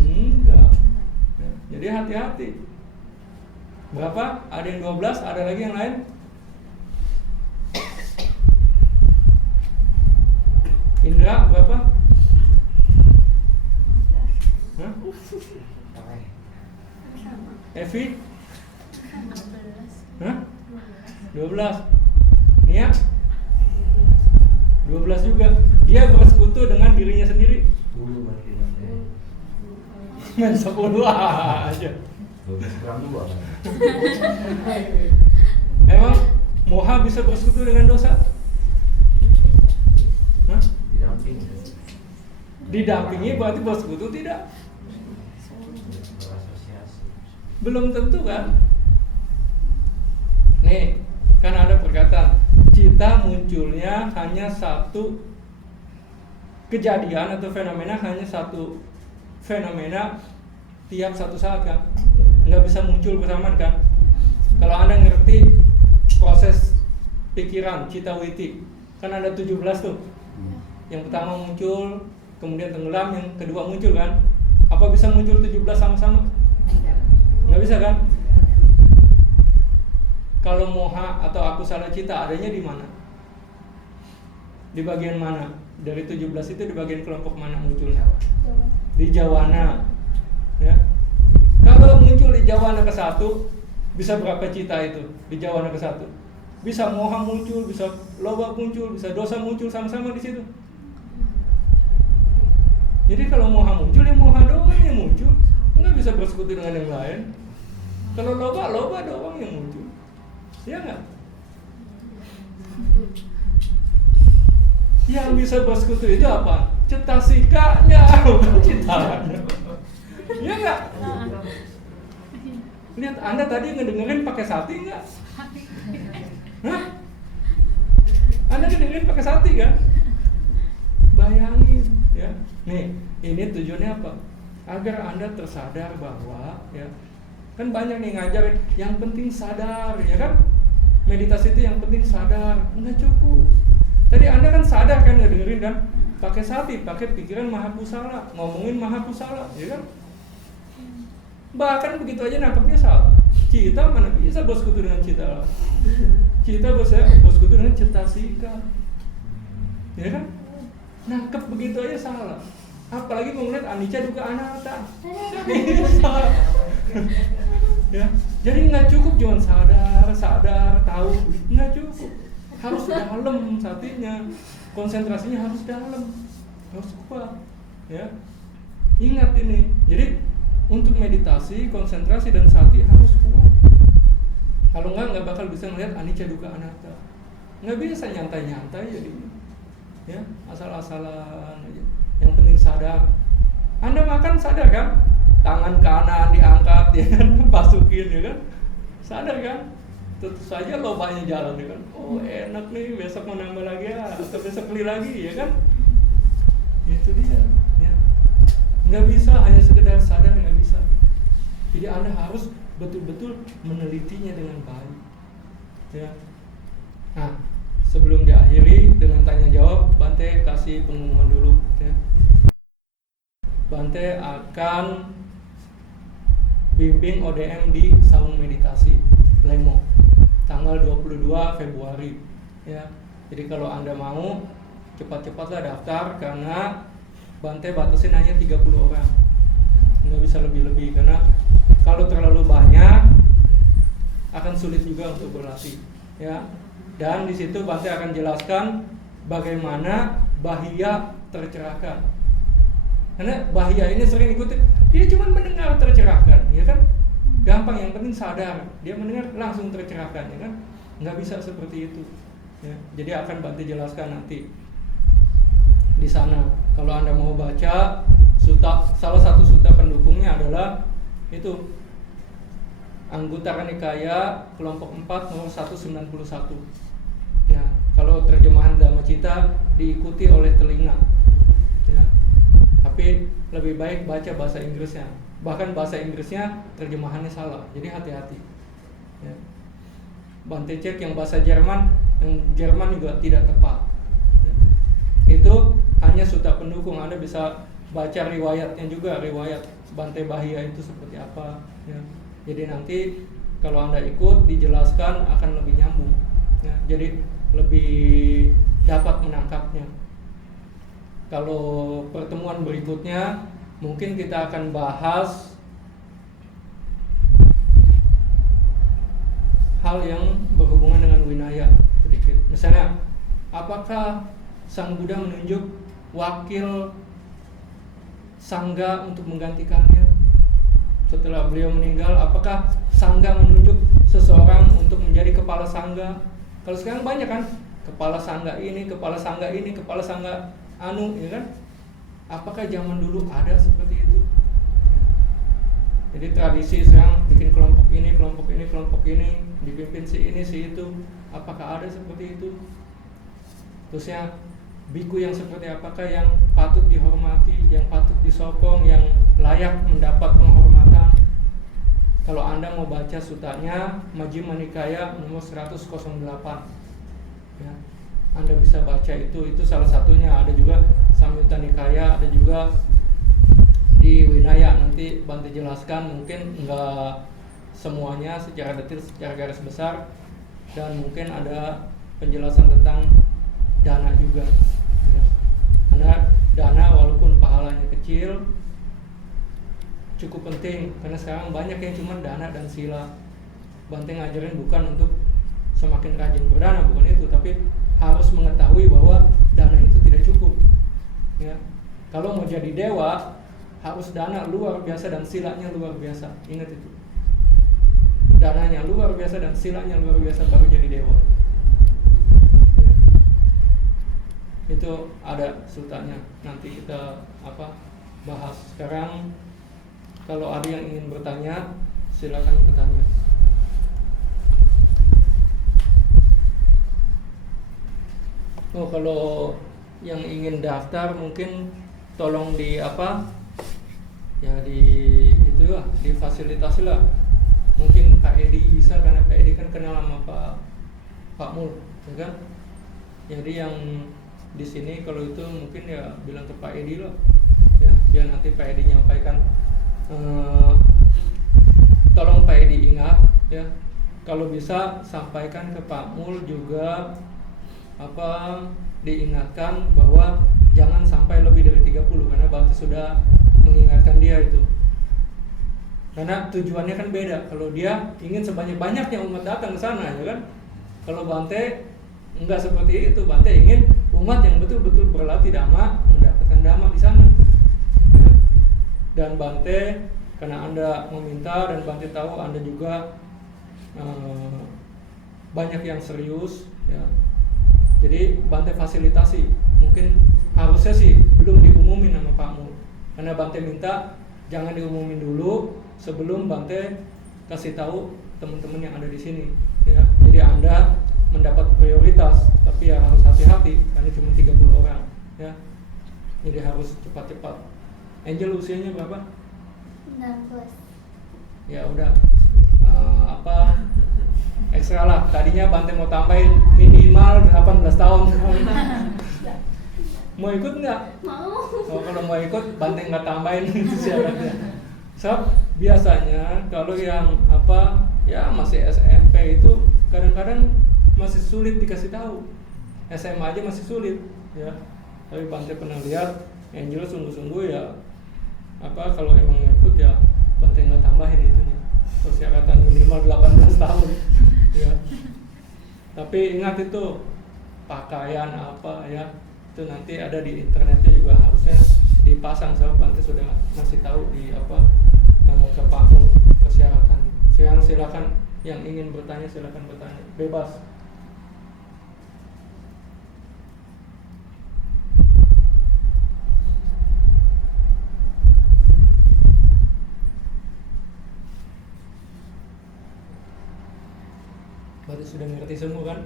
Enggak. Ya, jadi hati-hati. Berapa? Ada yang 12, ada lagi yang lain? Indra berapa? Hah? Evi? 12. Hah? 12. Nia? 12 juga. Dia bersekutu dengan dirinya sendiri. Dulu berarti Main 10 aja. 12 gram 2 kan? Emang moha bisa bersekutu dengan dosa? Hah? Didampingi. Didampingi berarti bersekutu tidak? Berasosiasi. Belum tentu kan? Nih, kan ada perkataan cita munculnya hanya satu kejadian atau fenomena, hanya satu fenomena tiap satu saat kan? Nggak bisa muncul bersamaan kan? Kalau Anda ngerti proses pikiran cita witi, kan ada 17 tuh. Yang pertama muncul, kemudian tenggelam, yang kedua muncul kan? Apa bisa muncul 17 sama-sama? Nggak bisa kan? Kalau moha atau aku salah cita adanya di mana? Di bagian mana? Dari 17 itu di bagian kelompok mana munculnya? Di jawana. Ya. Kalau muncul di jawana ke-1, bisa berapa cita itu? Di jawana ke-1. Bisa moha muncul, bisa loba muncul, bisa dosa muncul sama-sama di situ. Jadi kalau moha muncul, ya moha doang yang muncul, nggak bisa bersekutu dengan yang lain. Kalau loba doang yang muncul, ya nggak? Yang bisa bersekutu itu apa? Cetasikanya, bukan citanya. Ya nggak? Lihat, Anda tadi ngedengerin pakai sati nggak? Hah? Anda ngedengerin pakai sati kan? Bayangin, ya. Nih, ini tujuannya apa? Agar Anda tersadar bahwa, ya, kan banyak nih ngajarin, yang penting sadar, ya kan? Meditasi itu yang penting sadar, nggak cukup. Tadi Anda kan sadar kan, ngedengerin kan? Pakai sati, pakai pikiran Mahakusala, ngomongin Mahakusala, ya kan? Bahkan begitu aja nangkepnya salah. Cita mana bisa bersekutu dengan cita? Cita bersekutu dengan cetasika, ya kan? Nangkep begitu aja salah. Apalagi mau ngeliat anicca dukkha anatta. Salah. Ya, jadi nggak cukup cuma sadar, tahu, nggak cukup. Harus dalam satinya, konsentrasinya harus dalam, harus kuat. Ya, ingat ini. Jadi untuk meditasi, konsentrasi dan sati harus kuat. Kalau nggak bakal bisa melihat anicca dukkha anatta. Nggak bisa nyantai-nyantai jadinya. Ya, asal-asalan aja. Yang penting sadar. Anda makan sadar kan? Tangan kanan diangkat, ya kan? Masukin, ya kan? Sadar kan? Tentu saja lobanya jalan, ya kan? Oh enak nih, besok mau nambah lagi ya, atau besok beli lagi, ya kan? Itu dia, ya. Nggak bisa hanya sekedar sadar, nggak bisa. Jadi Anda harus betul-betul menelitinya dengan baik, ya. Nah, sebelum diakhiri dengan tanya jawab, Bante kasih pengumuman dulu, ya. Bante akan bimbing ODM di Saung Meditasi Lemo tanggal 22 Februari, ya. Jadi kalau Anda mau, cepat-cepatlah daftar karena Bante batasin hanya 30 orang. Nggak bisa lebih-lebih karena kalau terlalu banyak akan sulit juga untuk berlatih, ya. Dan di situ Bante akan jelaskan bagaimana bahia tercerahkan. Karena bahia ini sering ikutin, dia cuma mendengar tercerahkan, ya kan? Gampang, yang penting sadar, dia mendengar langsung tercerahkan, ya kan? Nggak bisa seperti itu, ya. Jadi akan Bante jelaskan nanti di sana. Kalau Anda mau baca suta, salah satu suta pendukungnya adalah itu Anggutara Nikaya kelompok 4 nomor 191. Ya, kalau terjemahan Dhammacita diikuti oleh telinga, ya. Tapi lebih baik baca bahasa Inggrisnya. Bahkan bahasa Inggrisnya terjemahannya salah, jadi hati-hati, ya. Bante cek yang bahasa Jerman, yang Jerman juga tidak tepat, ya. Itu hanya suta pendukung. Anda bisa baca riwayatnya juga, riwayat Bante Bahia itu seperti apa, ya. Jadi nanti kalau Anda ikut dijelaskan akan lebih nyambung, ya. Jadi lebih dapat menangkapnya. Kalau pertemuan berikutnya mungkin kita akan bahas hal yang berhubungan dengan winaya sedikit. Misalnya, apakah Sang Buddha menunjuk wakil sangga untuk menggantikannya setelah beliau meninggal? Apakah sangga menunjuk seseorang untuk menjadi kepala sangga? Kalau sekarang banyak kan, kepala sangga ini, kepala sangga ini, kepala sangga anu, ya kan? Apakah zaman dulu ada seperti itu? Jadi tradisi sekarang bikin kelompok ini, kelompok ini, kelompok ini, dipimpin si ini, si itu. Apakah ada seperti itu? Terusnya biku yang seperti apakah yang patut dihormati, yang patut disokong, yang layak mendapat penghormatan? Kalau Anda mau baca sutanya Majjhima Nikaya nomor 108, ya. Anda bisa baca itu salah satunya. Ada juga Samyutta Nikaya, ada juga di di Winaya nanti Bante jelaskan, mungkin enggak semuanya secara detail, secara garis besar, dan mungkin ada penjelasan tentang dana juga ya. Karena dana walaupun pahalanya kecil cukup penting, karena sekarang banyak yang cuma dana dan sila. Bante ngajarin bukan untuk semakin rajin berdana, bukan itu, tapi harus mengetahui bahwa dana itu tidak cukup ya. Kalau mau jadi dewa harus dana luar biasa dan silanya luar biasa, ingat itu. Dananya luar biasa dan silanya luar biasa baru jadi dewa ya. Itu ada sutanya, nanti kita bahas. Sekarang kalau ada yang ingin bertanya silakan bertanya. Oh, kalau yang ingin daftar mungkin tolong di difasilitasi lah. Mungkin Pak Edi bisa, karena Pak Edi kan kenal sama Pak Mul, ya kan? Jadi yang di sini kalau itu mungkin ya bilang ke Pak Edi lah, ya biar nanti Pak Edi nyampaikan. Tolong Pak Edi ingat ya, kalau bisa sampaikan ke Pak Mul juga diingatkan bahwa jangan sampai lebih dari 30, karena Bante sudah mengingatkan dia itu. Karena tujuannya kan beda. Kalau dia ingin sebanyak-banyaknya umat datang ke sana, ya kan? Kalau Bante enggak seperti itu. Bante ingin umat yang betul-betul berlatih dhamma mendapatkan dhamma di sana. Ya. Dan Bante, karena Anda meminta dan Bante tahu Anda juga banyak yang serius, ya. Jadi Bante fasilitasi. Mungkin harusnya sih belum diumumin sama Pak Mul, karena Bante minta jangan diumumin dulu sebelum Bante kasih tahu teman-teman yang ada di sini, ya. Jadi Anda mendapat prioritas, tapi ya harus hati-hati karena cuma 30 orang, ya. Jadi harus cepat-cepat. Angel usianya berapa? 19. Ya udah, ekstra lah. Tadinya Bante mau tambahin minimal 18 tahun. Mau ikut nggak? Mau. Oh, kalau mau ikut Bante nggak tambahin itu syaratnya. Biasanya kalau yang ya masih SMP itu kadang-kadang masih sulit dikasih tahu. SMA aja masih sulit, ya. Tapi Bante pernah lihat Angel sungguh-sungguh ya, kalau emang ikut ya Bante nggak tambahin itunya, persyaratan minimal 18 tahun, ya. Tapi ingat itu pakaian ya, itu nanti ada di internetnya juga, harusnya dipasang. Bante sudah ngasih tahu di ke Pak Mul persyaratan. Silakan yang ingin bertanya silakan bertanya, bebas. Berarti sudah ngerti semua kan?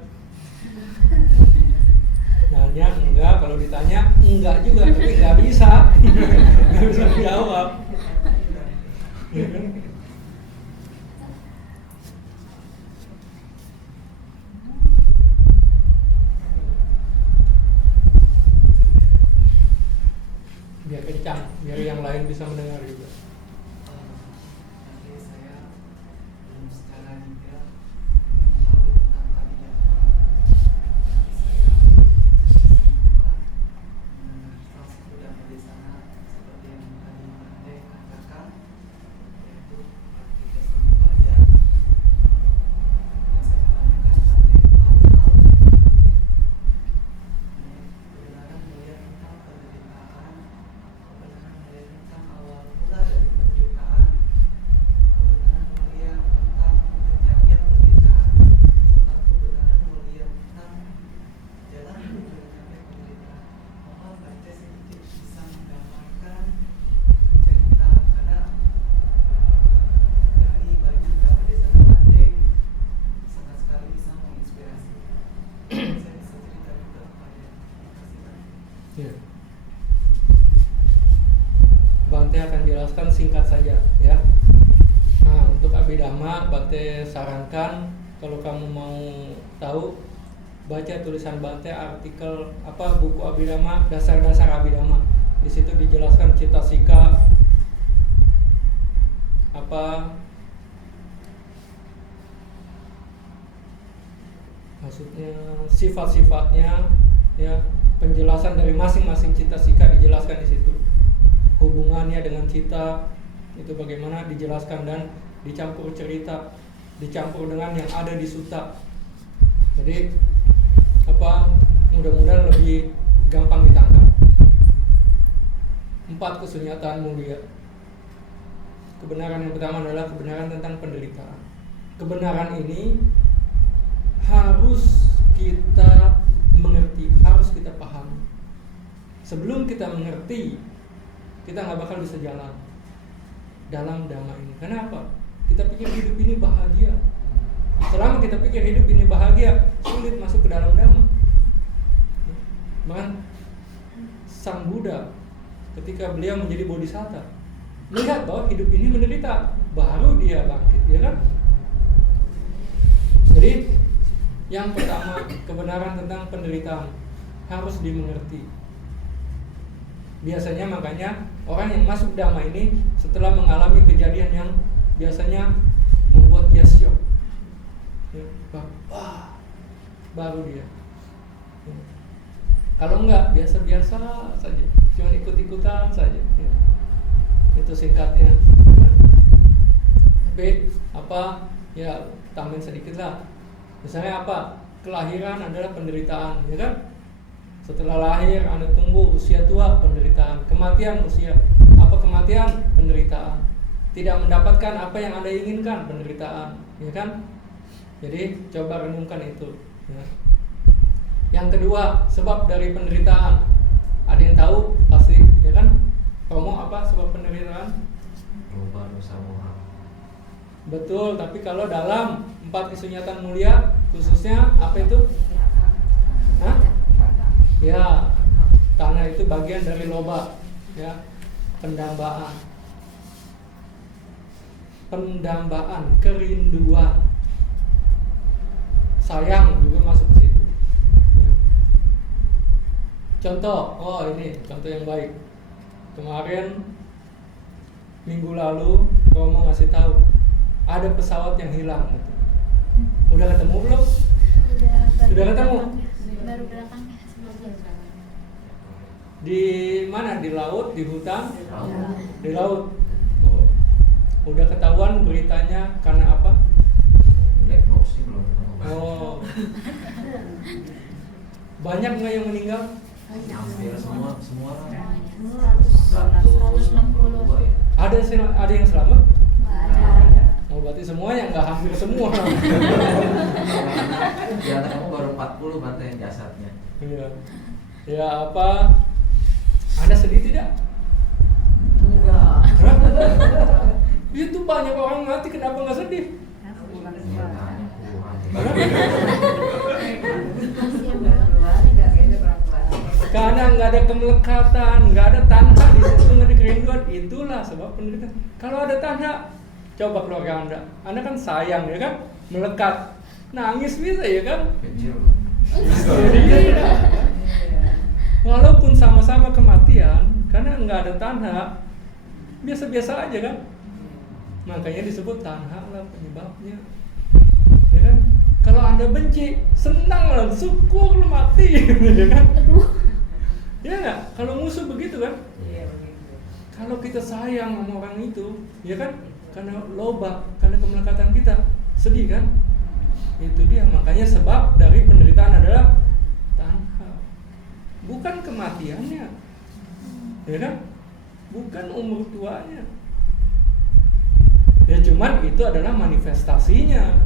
Nanya enggak, kalau ditanya enggak juga, tapi enggak bisa. Enggak bisa dijawab. Ya kan? Biar kencang, biar yang lain bisa mendengar juga. Bante akan jelaskan singkat saja, ya. Nah, untuk Abhidhamma Bante sarankan kalau kamu mau tahu, baca tulisan Bante, artikel buku Abhidhamma, dasar-dasar Abhidhamma. Di situ dijelaskan citasika, maksudnya sifat-sifatnya, ya, penjelasan dari masing-masing cita sika dijelaskan di situ. Hubungannya dengan cita itu bagaimana dijelaskan dan dicampur cerita, dicampur dengan yang ada di sutta. Jadi mudah-mudahan lebih gampang ditangkap. 4 kesunyataan mulia. Kebenaran yang pertama adalah kebenaran tentang penderitaan. Kebenaran ini harus kita mengerti, harus kita pahami. Sebelum kita mengerti, kita nggak bakal bisa jalan dalam dhamma ini. Kenapa? Kita pikir hidup ini bahagia. Selama kita pikir hidup ini bahagia, sulit masuk ke dalam dhamma. Bahkan Sang Buddha ketika beliau menjadi bodhisatta melihat bahwa hidup ini menderita, baru dia bangkit, ya kan? Jadi yang pertama, kebenaran tentang penderitaan harus dimengerti. Biasanya makanya orang yang masuk dhamma ini setelah mengalami kejadian yang biasanya membuat dia syok, ya, baru dia. Ya. Kalau enggak, biasa-biasa saja, cuma ikut-ikutan saja, ya. Itu singkatnya, ya. Tapi ya tambahin sedikit lah. Misalnya kelahiran adalah penderitaan, ya kan? Setelah lahir Anda tunggu usia tua, penderitaan. Kematian usia, kematian? Penderitaan. Tidak mendapatkan apa yang Anda inginkan, penderitaan, ya kan? Jadi coba renungkan itu, ya. Yang kedua, sebab dari penderitaan. Ada yang tahu pasti, ya kan? Romo, apa sebab penderitaan? Loba, dosa, moha. Betul, tapi kalau dalam 4 kesunyataan mulia, khususnya apa itu? Hah? Ya, tanah itu bagian dari loba, ya, pendambaan, kerinduan, sayang juga masuk ke situ. Ya. Contoh, ini contoh yang baik. Kemarin minggu lalu Romo ngasih tahu ada pesawat yang hilang. Gitu. Udah ketemu belum? Sudah ketemu? Baru belakang. Di mana? Di laut, di hutan? Laut. Di laut. Oh. Udah ketahuan beritanya karena apa? Black box sih belum ketemu. Oh. Banyak nggak yang meninggal? Hampir semua 162 ya. Ada yang selamat? ada. Oh, berarti semua yang nggak hampir semua. Di antara kamu baru 40 berarti yang jasadnya. Iya. Ya Anda sedih tidak? Enggak. Itu banyak orang mati, kenapa nggak sedih? Iya, tanya kurang. Karena nggak ada kemelekatan, nggak ada tanha di situ, nggak ada kerinduan. Itulah sebab penderitaan. Kalau ada tanha, coba keluarga Anda kan sayang, ya kan, melekat, nangis bisa, ya kan? Kecil. Iya. Walaupun sama-sama kematian, karena nggak ada tanha, biasa-biasa aja kan. Makanya disebut tanha lah penyebabnya, ya kan? Kalau Anda benci, senang lah, syukur lu mati, ya kan? Ya nggak? Kalau musuh begitu kan? Iya begitu. Kalau kita sayang sama orang itu, ya kan? Karena loba, karena kemelekatan kita, sedih kan? Itu dia, makanya sebab dari penderitaan adalah tanha, bukan kematiannya, ya kan? Bukan umur tuanya. Ya cuman itu adalah manifestasinya.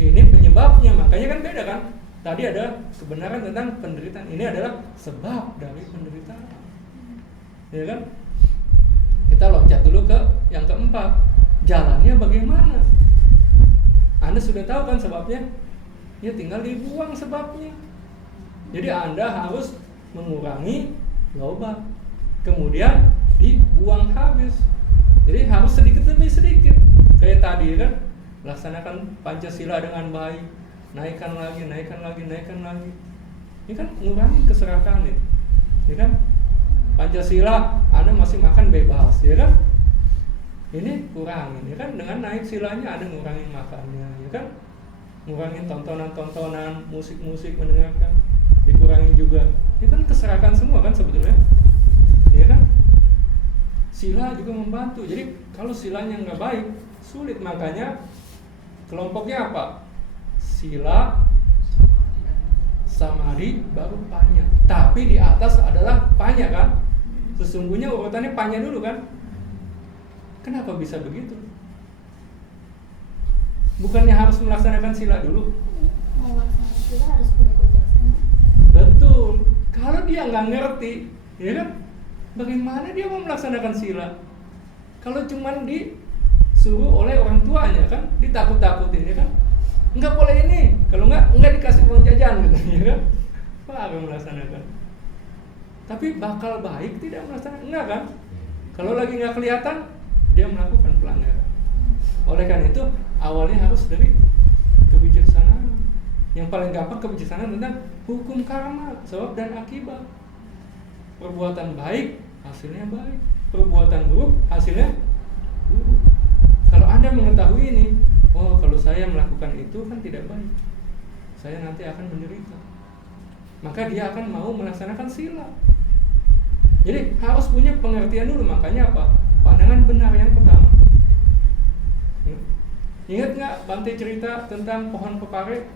Ini penyebabnya, makanya kan beda kan? Tadi ada kebenaran tentang penderitaan, ini adalah sebab dari penderitaan, ya kan? Kita loncat dulu ke yang keempat, jalannya bagaimana? Anda sudah tahu kan sebabnya? Ya tinggal dibuang sebabnya. Jadi Anda harus mengurangi loba, kemudian dibuang habis. Jadi harus sedikit demi sedikit. Kayak tadi kan, laksanakan Pancasila dengan baik, naikkan lagi. Ini kan mengurangi keserakahan itu, ya kan? Pancasila, Anda masih makan bebas, ya kan? ini kurangin, ya kan, dengan naik silanya ada ngurangin makannya, ya kan, ngurangin tontonan-tontonan, musik-musik mendengarkan, dikurangi juga, itu kan keserakan semua kan sebetulnya, ya kan. Sila juga membantu. Jadi kalau silanya nggak baik, sulit. Makanya kelompoknya apa? Sila, samadhi, baru panya. Tapi di atas adalah panya kan? Sesungguhnya urutannya panya dulu kan? Kenapa bisa begitu? Bukannya harus melaksanakan sila dulu? Mau laksanakan sila harus punya kebijaksanaan. Betul. Kalau dia nggak ngerti, ya kan? Bagaimana dia mau melaksanakan sila? Kalau cuman disuruh oleh orang tuanya kan, ditakut-takutin, ya kan? Nggak boleh ini, kalau nggak dikasih uang jajan gitu, ya kan? Baru melaksanakan. Tapi bakal baik tidak melaksanakan, enggak kan? Kalau lagi nggak kelihatan, dia melakukan pelanggaran. Oleh karena itu, awalnya harus dari kebijaksanaan. Yang paling gampang kebijaksanaan tentang hukum karma, sebab dan akibat. Perbuatan baik, hasilnya baik. Perbuatan buruk, hasilnya buruk. Kalau Anda mengetahui ini, oh kalau saya melakukan itu kan tidak baik, saya nanti akan menderita. Maka dia akan mau melaksanakan sila. Jadi harus punya pengertian dulu. Makanya apa? Pandangan benar yang pertama. Ingat nggak Bante cerita tentang pohon pepare?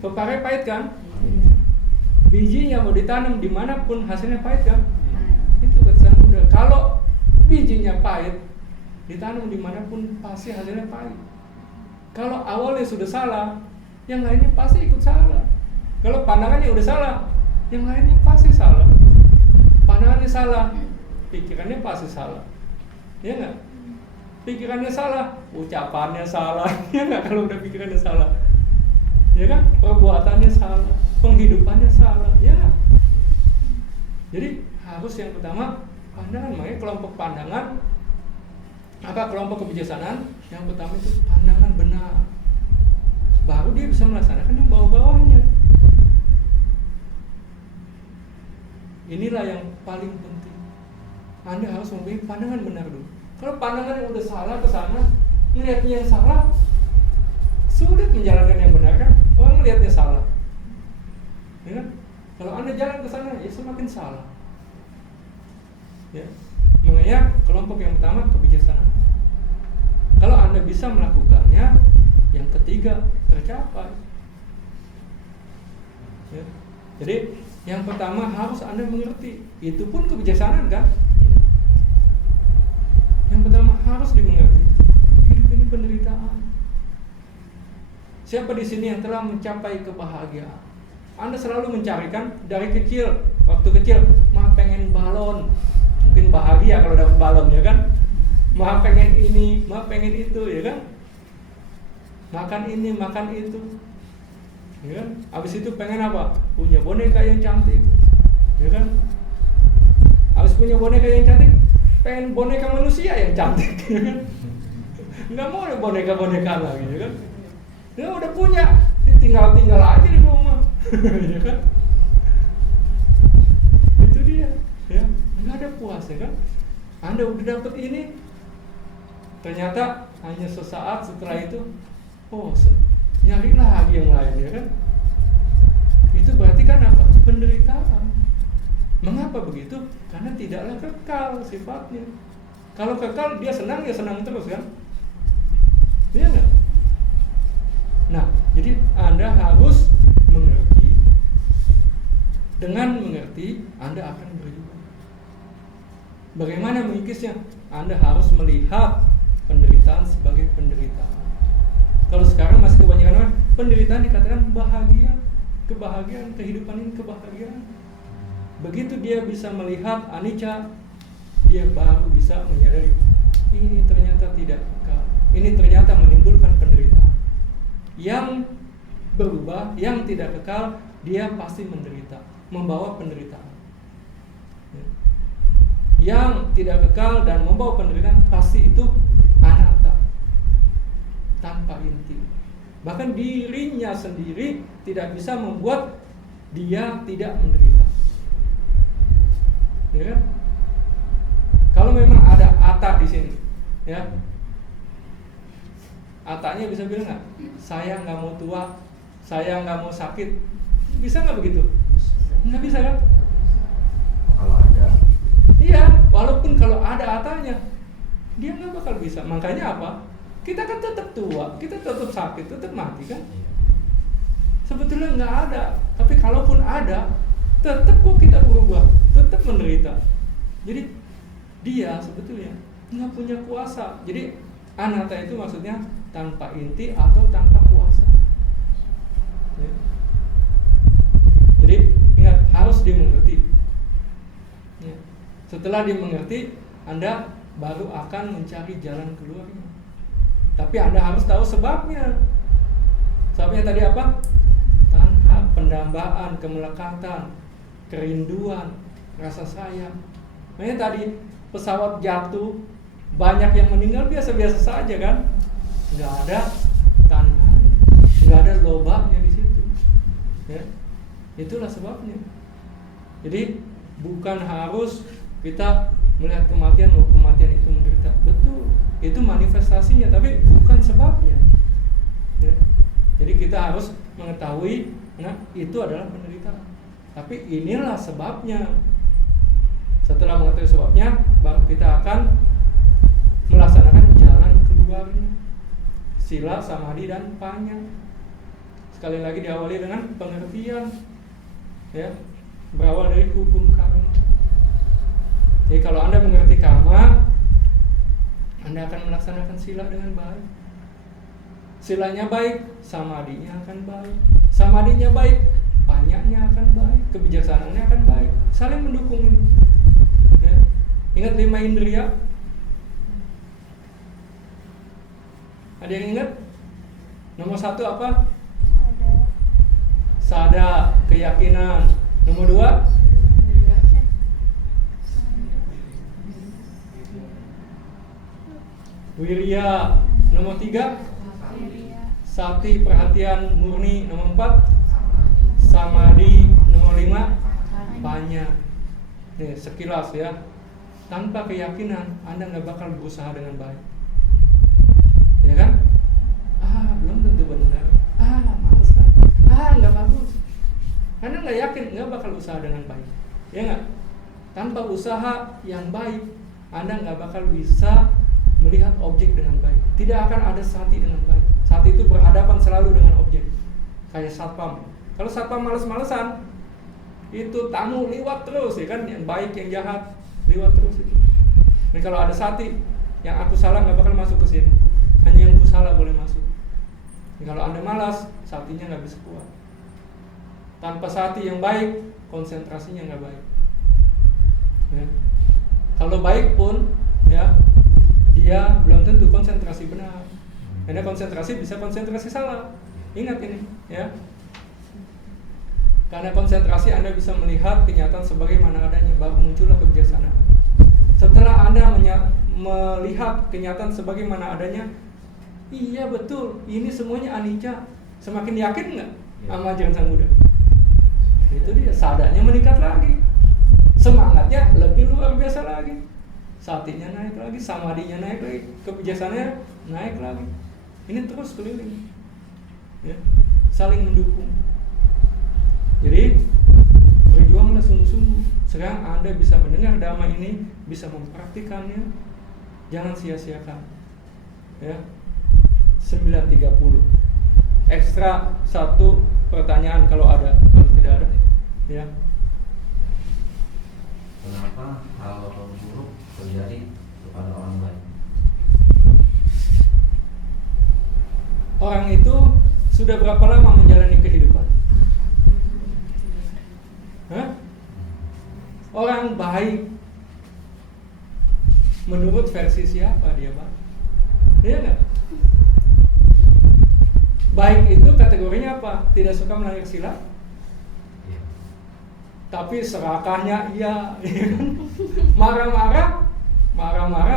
Pepare pahit kan? Bijinya mau ditanam dimanapun hasilnya pahit kan? Itu kesan udah. Kalau bijinya pahit, ditanam dimanapun pasti hasilnya pahit. Kalau awalnya sudah salah, yang lainnya pasti ikut salah. Kalau pandangannya udah salah, yang lainnya pasti salah. Pandangannya salah, pikirannya pasti salah, ya nggak? Pikirannya salah, ucapannya salah, ya nggak? Kalau udah pikirannya salah, ya kan? Perbuatannya salah, penghidupannya salah, ya nggak? Jadi harus yang pertama pandangan. Makanya kelompok pandangan, kelompok kebijaksanaan yang pertama itu pandangan benar, baru dia bisa melaksanakan yang bawah-bawahnya. Inilah yang paling penting. Anda harus mempunyai pandangan benar dulu. Kalau pandangan yang udah salah ke sana, melihatnya yang salah, sulit menjalankan yang benar kan? Orang melihatnya salah, ya kan? Kalau Anda jalan ke sana, ya semakin salah. Ya, makanya kelompok yang pertama kebijaksanaan. Kalau Anda bisa melakukannya, yang ketiga tercapai. Ya. Jadi yang pertama harus Anda mengerti, itu pun kebijaksanaan kan? Yang pertama harus dimengerti, hidup ini penderitaan. Siapa di sini yang telah mencapai kebahagiaan? Anda selalu mencarikan dari kecil, waktu kecil, mah pengen balon, mungkin bahagia kalau dapat balon, ya kan? Mah pengen ini, mah pengen itu, ya kan? Makan ini, makan itu. Ya kan? Habis itu pengen apa? Punya boneka yang cantik, ya kan? Habis punya boneka yang cantik, pengen boneka manusia yang cantik, ya kan? Nggak mau ada boneka-boneka lagi, ya kan? Ya udah punya, tinggal aja di rumah, ya kan? Itu dia, ya. Nggak ada puas, ya kan? Anda udah dapet ini, ternyata hanya sesaat setelah itu, nyari lagi yang lain, ya kan? Itu berarti kan apa? Penderitaan. Mengapa begitu? Karena tidaklah kekal sifatnya. Kalau kekal dia senang, ya senang terus kan? Iya nggak? Nah, jadi Anda harus mengerti. Dengan mengerti, Anda akan berjuang. Bagaimana mengikisnya? Anda harus melihat penderitaan sebagai penderitaan. Kalau sekarang masih kebanyakan orang, penderitaan dikatakan bahagia, kebahagiaan, kehidupan ini kebahagiaan. Begitu dia bisa melihat anicca, dia baru bisa menyadari ini ternyata tidak kekal. Ini ternyata menimbulkan penderitaan. Yang berubah, yang tidak kekal, dia pasti menderita, membawa penderitaan. Yang tidak kekal dan membawa penderitaan pasti itu anatta, tanpa inti. Bahkan dirinya sendiri tidak bisa membuat dia tidak menderita. Ya kan? Kalau memang ada Atta di sini, ya. Attanya bisa bilang nggak? Saya nggak mau tua, saya nggak mau sakit. Bisa nggak begitu? Nggak bisa kan? Kalau ada. Iya, walaupun kalau ada Attanya, dia nggak bakal bisa. Makanya apa? Kita kan tetap tua, kita tetap sakit, tetap mati kan? Iya. Sebetulnya nggak ada, tapi kalaupun ada, tetap kok kita berubah, tetap menderita. Jadi dia sebetulnya nggak punya kuasa. Jadi anatta itu maksudnya tanpa inti atau tanpa kuasa. Ya. Jadi ingat, harus dimengerti. Ya. Setelah dimengerti, Anda baru akan mencari jalan keluarnya. Tapi Anda harus tahu sebabnya. Sebabnya tadi apa? Tanha, pendambaan, kemelekatan, kerinduan, rasa sayang. Makanya tadi pesawat jatuh, banyak yang meninggal biasa-biasa saja kan? Nggak ada tanha, nggak ada lobaknya di situ. Ya, itulah sebabnya. Jadi bukan harus kita melihat kematian, oh kematian itu menderita. Betul, itu manifestasinya, tapi bukan sebabnya. Ya. Jadi kita harus mengetahui, nah itu adalah penderitaan. Tapi inilah sebabnya. Setelah mengetahui sebabnya, baru kita akan melaksanakan jalan keluarnya. Sila, samadhi, dan panya. Sekali lagi diawali dengan pengertian, ya, berawal dari hukum karma. Jadi kalau Anda mengerti karma, Anda akan melaksanakan sila dengan baik. Silanya baik, samadhinya akan baik. Samadhinya baik, panyanya akan baik, kebijaksanaannya akan baik. Saling mendukung ini. Ya. Ingat 5 indriya? Ada yang ingat? Nomor 1 apa? Sada, keyakinan. Nomor 2? Wirya. Nomor 3? Sati, perhatian murni. Nomor 4? Samadhi. Nomor 5? Panya. Nih, sekilas ya. Tanpa keyakinan Anda nggak bakal berusaha dengan baik. Ya kan? Belum tentu benar. Males kan? Nggak bagus. Anda nggak yakin, nggak bakal usaha dengan baik. Ya nggak? Tanpa usaha yang baik, Anda nggak bakal bisa melihat objek dengan baik. Tidak akan ada sati dengan baik. Sati itu berhadapan selalu dengan objek. Kayak satpam. Kalau satpam males-malesan, itu tamu liwat terus, ya kan? Yang baik, yang jahat, liwat terus itu. Dan kalau ada sati, yang aku salah nggak bakal masuk ke sini. Hanya yang aku salah boleh masuk. Dan kalau Anda malas, satinya nggak bisa kuat. Tanpa sati yang baik, konsentrasinya nggak baik. Ya. Kalau baik pun, ya, dia belum tentu konsentrasi benar. Karena konsentrasi bisa konsentrasi salah. Ingat ini, ya. Karena konsentrasi Anda bisa melihat kenyataan sebagaimana adanya, baru muncullah kebijaksanaan. Setelah Anda melihat kenyataan sebagaimana adanya, iya betul, ini semuanya anicca. Semakin yakin nggak sama ajaran Sang Buddha? Itu dia, sadanya meningkat lagi, semangatnya lebih luar biasa lagi, satinya naik lagi, samadhinya naik lagi, kebijaksanaannya naik lagi. Ini terus keliling, ya, saling mendukung. Jadi berjuanglah sungguh-sungguh. Sekarang Anda bisa mendengar dhamma ini, bisa mempraktikannya, jangan sia-siakan. Ya, 9.30. Ekstra 1 pertanyaan kalau ada, kalau tidak ada, ya. Kenapa hal buruk terjadi kepada orang lain? Orang itu sudah berapa lama menjalani kehidupan? Orang baik menurut versi siapa dia, Pak? Iya nggak? Baik itu kategorinya apa? Tidak suka melanggar sila, tapi serakahnya iya. Marah-marah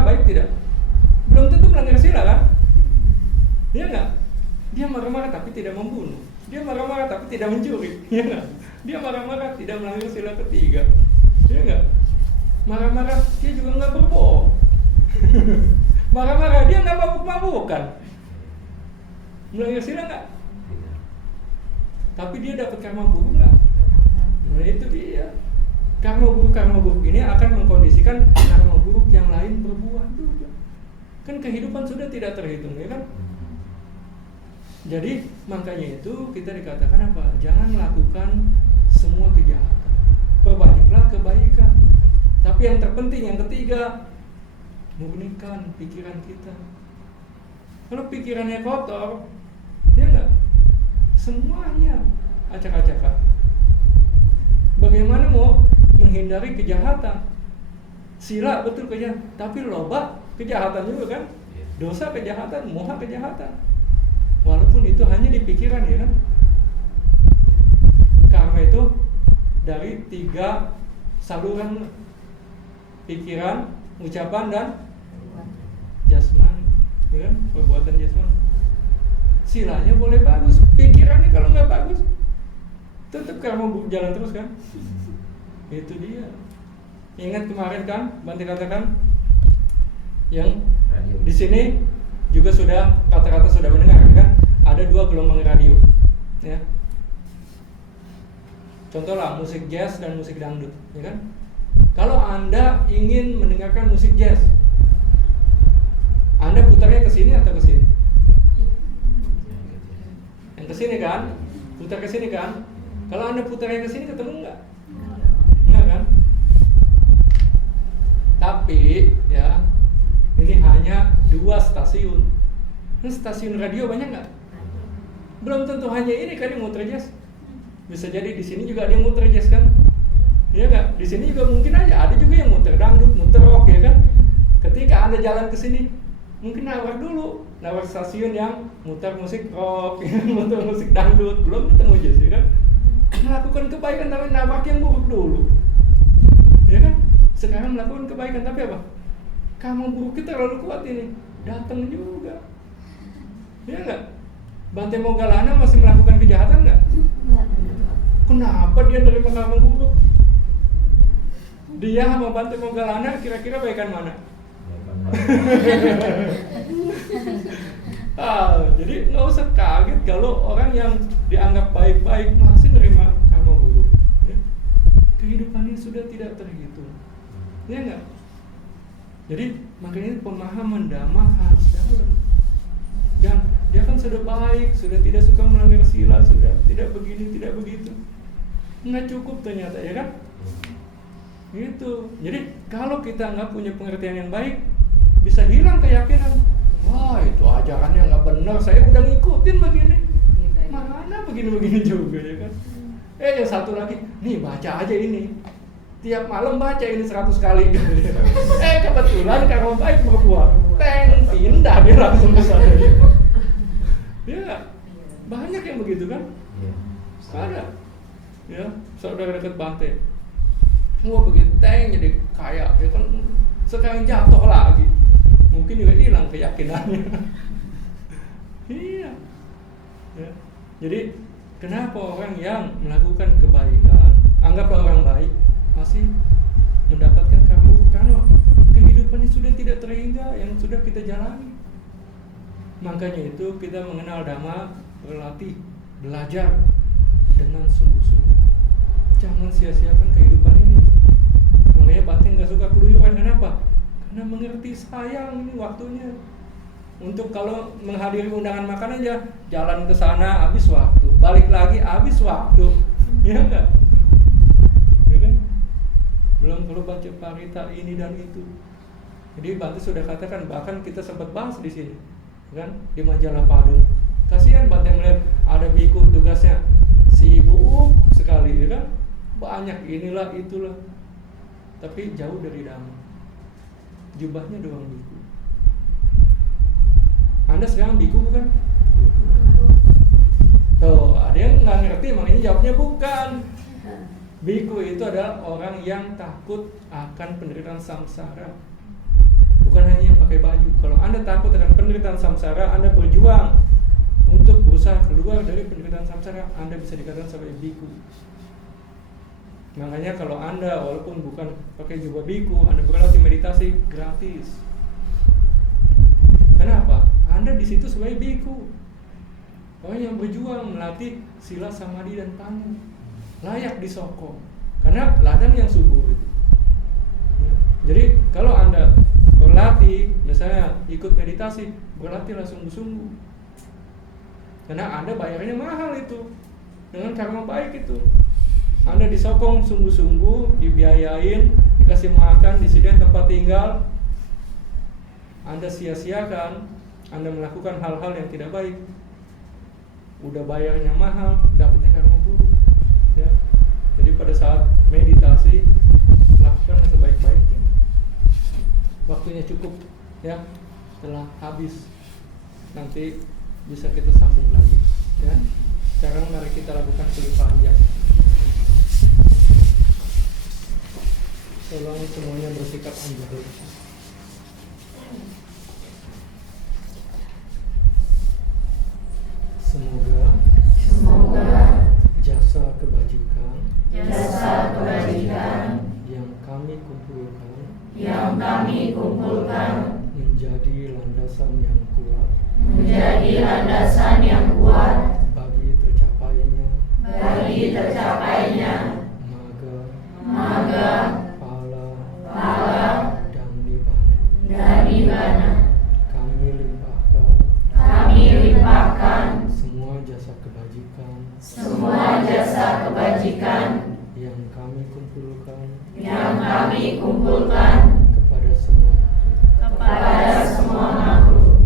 baik tidak? Belum tentu melanggar sila kan? Iya nggak? Dia marah-marah tapi tidak membunuh. Dia marah-marah tapi tidak mencuri. Iya nggak? Dia marah-marah tidak melanggar sila ketiga. Iya nggak? Marah-marah dia juga nggak berbohong. Marah-marah, dia nggak mabuk-mabukan. Melanggar sila nggak? Tidak. Tapi dia dapat karma buruk nggak? Nah itu dia. Karma buruk ini akan mengkondisikan karma buruk yang lain berbuah juga. Kan kehidupan sudah tidak terhitung, ya kan? Jadi makanya itu kita dikatakan apa? Jangan lakukan semua kejahatan, perbanyaklah kebaikan. Tapi yang terpenting yang ketiga, murnikan pikiran kita. Kalau pikirannya kotor, ya enggak? Semuanya acak-acakan. Bagaimana mau menghindari kejahatan? Sila betul kejahatan, tapi loba kejahatan juga kan? Dosa kejahatan, moha kejahatan. Walaupun itu hanya di pikiran, ya kan? Karma itu dari 3 saluran: pikiran, ucapan, dan jasmani, ya kan? Perbuatan jasmani. Silanya boleh bagus, pikirannya kalau nggak bagus, tetap karma jalan terus kan? Itu dia. Ingat kemarin kan, Bante katakan yang di sini juga sudah kata-kata sudah mendengar kan? Ada 2 gelombang radio, ya. Contohlah musik jazz dan musik dangdut, ya kan? Kalau Anda ingin mendengarkan musik jazz, Anda putarnya ke sini atau ke sini? Yang ke sini kan? Putar ke sini kan? Kalau Anda putarnya ke sini ketemu nggak? Nggak kan? Tapi ya ini hanya 2 stasiun. Stasiun radio banyak nggak? Belum tentu hanya ini kan yang muter jazz. Bisa jadi di sini juga ada yang muter jazz kan? Iya nggak? Di sini juga mungkin aja ada juga yang muter dangdut, muter rock, ya kan? Ketika Anda jalan ke sini, mungkin nawar dulu, nawar stasiun yang muter musik rock, muter musik dangdut, belum ketemu jazz, ya kan? Melakukan kebaikan tapi nawar yang buruk dulu, ya kan? Sekarang melakukan kebaikan tapi apa? Kamu buruk kita terlalu kuat ini, datang juga, ya nggak? Bante Moggallana masih melakukan kejahatan nggak? Kenapa dia nerima karma buruk? Dia sama Bante Moggallana kira-kira baikan mana? Jadi nggak usah kaget kalau orang yang dianggap baik-baik masih nerima karma buruk, ya? Kehidupannya sudah tidak terhitung, ya nggak? Jadi makanya pemahaman Dhamma harus dalam. Dan dia kan sudah baik, sudah tidak suka melanggar sila, sudah tidak begini, tidak begitu. Nggak cukup ternyata, ya kan? Gitu. Jadi kalau kita nggak punya pengertian yang baik, bisa hilang keyakinan. Wah itu ajarannya nggak benar, saya udah ngikutin begini. Mana begini-begini juga, ya kan? Yang satu lagi, nih baca aja ini. Tiap malam baca ini 100 kali. Kebetulan karma baik berbuah. Pindah dia langsung ke sana. Ya, banyak yang begitu kan? Ada. Ya, saudara dekat Bante. Wah begitu jadi kaya, ya kan? Sekarang jatuh lagi. Mungkin juga hilang keyakinannya. Iya. Ya. Jadi kenapa orang yang melakukan kebaikan, anggaplah orang baik, masih mendapatkan karma buruk? Karena kehidupannya sudah tidak terhingga yang sudah kita jalani. Makanya itu kita mengenal Dhamma, berlatih, belajar dengan sungguh-sungguh. Jangan sia-siakan kehidupan ini. Makanya Bante nggak suka keluyuran. Kenapa? Karena mengerti sayang ini waktunya. Untuk kalau menghadiri undangan makan aja, jalan ke sana habis waktu, balik lagi habis waktu, ya enggak? Ya kan? Belum perlu baca parita ini dan itu. Jadi Bante sudah katakan, bahkan kita sempat bahas di sini, kan? Di majalah Padung. Kasihan Bante melihat ada biku tugasnya sibuk sekali, ya kan? Banyak inilah itulah, tapi jauh dari Dhamma. Jubahnya doang biku. Anda sekarang biku bukan? Tuh, ada yang nggak ngerti, makanya jawabnya bukan. Biku itu adalah orang yang takut akan penderitaan samsara. Bukan hanya yang pakai baju. Kalau Anda takut akan penderitaan samsara, Anda berjuang untuk berusaha keluar dari penderitaan samsara, Anda bisa dikatakan sebagai biku. Makanya kalau Anda walaupun bukan pakai jubah biku, Anda berlatih meditasi gratis. Kenapa? Anda di situ sebagai biku, orang yang berjuang melatih sila, samadhi dan panna, layak disokong karena ladang yang subur itu. Ya. Jadi kalau Anda berlatih, misalnya ikut meditasi, berlatihlah sungguh-sungguh, karena Anda bayarnya mahal itu dengan karma baik itu. Anda disokong sungguh-sungguh, dibiayain, dikasih makan, disediakan tempat tinggal. Anda sia-siakan, Anda melakukan hal-hal yang tidak baik, udah bayarnya mahal, dapatnya karma buruk. Ya. Jadi pada saat meditasi, lakukanlah sebaik-baiknya. Waktunya cukup, ya, telah habis. Nanti bisa kita sambung lagi. Ya. Sekarang mari kita lakukan pelimpahan jasa. Tolong semuanya bersikap anjali. Semoga jasa kebajikan yang kami kumpulkan menjadi landasan yang kuat bagi tercapainya maga, pala dan nibbana. Kami limpahkan semua jasa kebajikan yang kami kumpulkan kepada semua makhluk.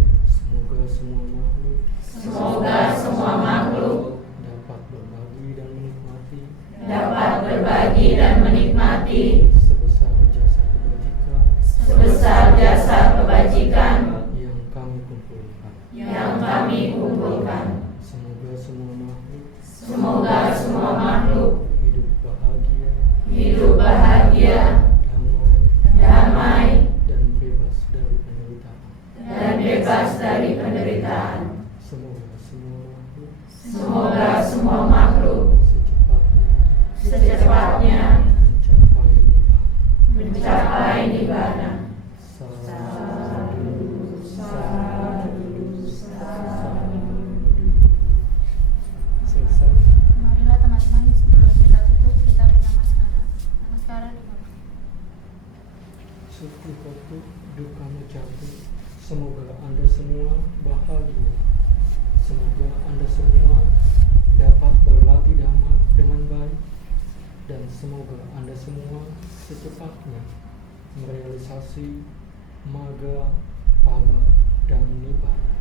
Semoga semua makhluk dapat berbagi dan menikmati sebesar jasa kebajikan yang kami kumpulkan. Semoga semua makhluk hidup bahagia, damai dan bebas dari penderitaan. Semoga semua makhluk secepatnya mencapai nibbana. Selesai. Marilah teman-teman, sebelum kita tutup kita bernamaskara. Namaskara di bawah. Sukrikotu Dukana Jati. Semoga Anda semua bahagia. Semoga Anda semua dapat berlatih dhamma dengan baik, dan semoga Anda semua secepatnya merealisasi maga, pala dan nibbana.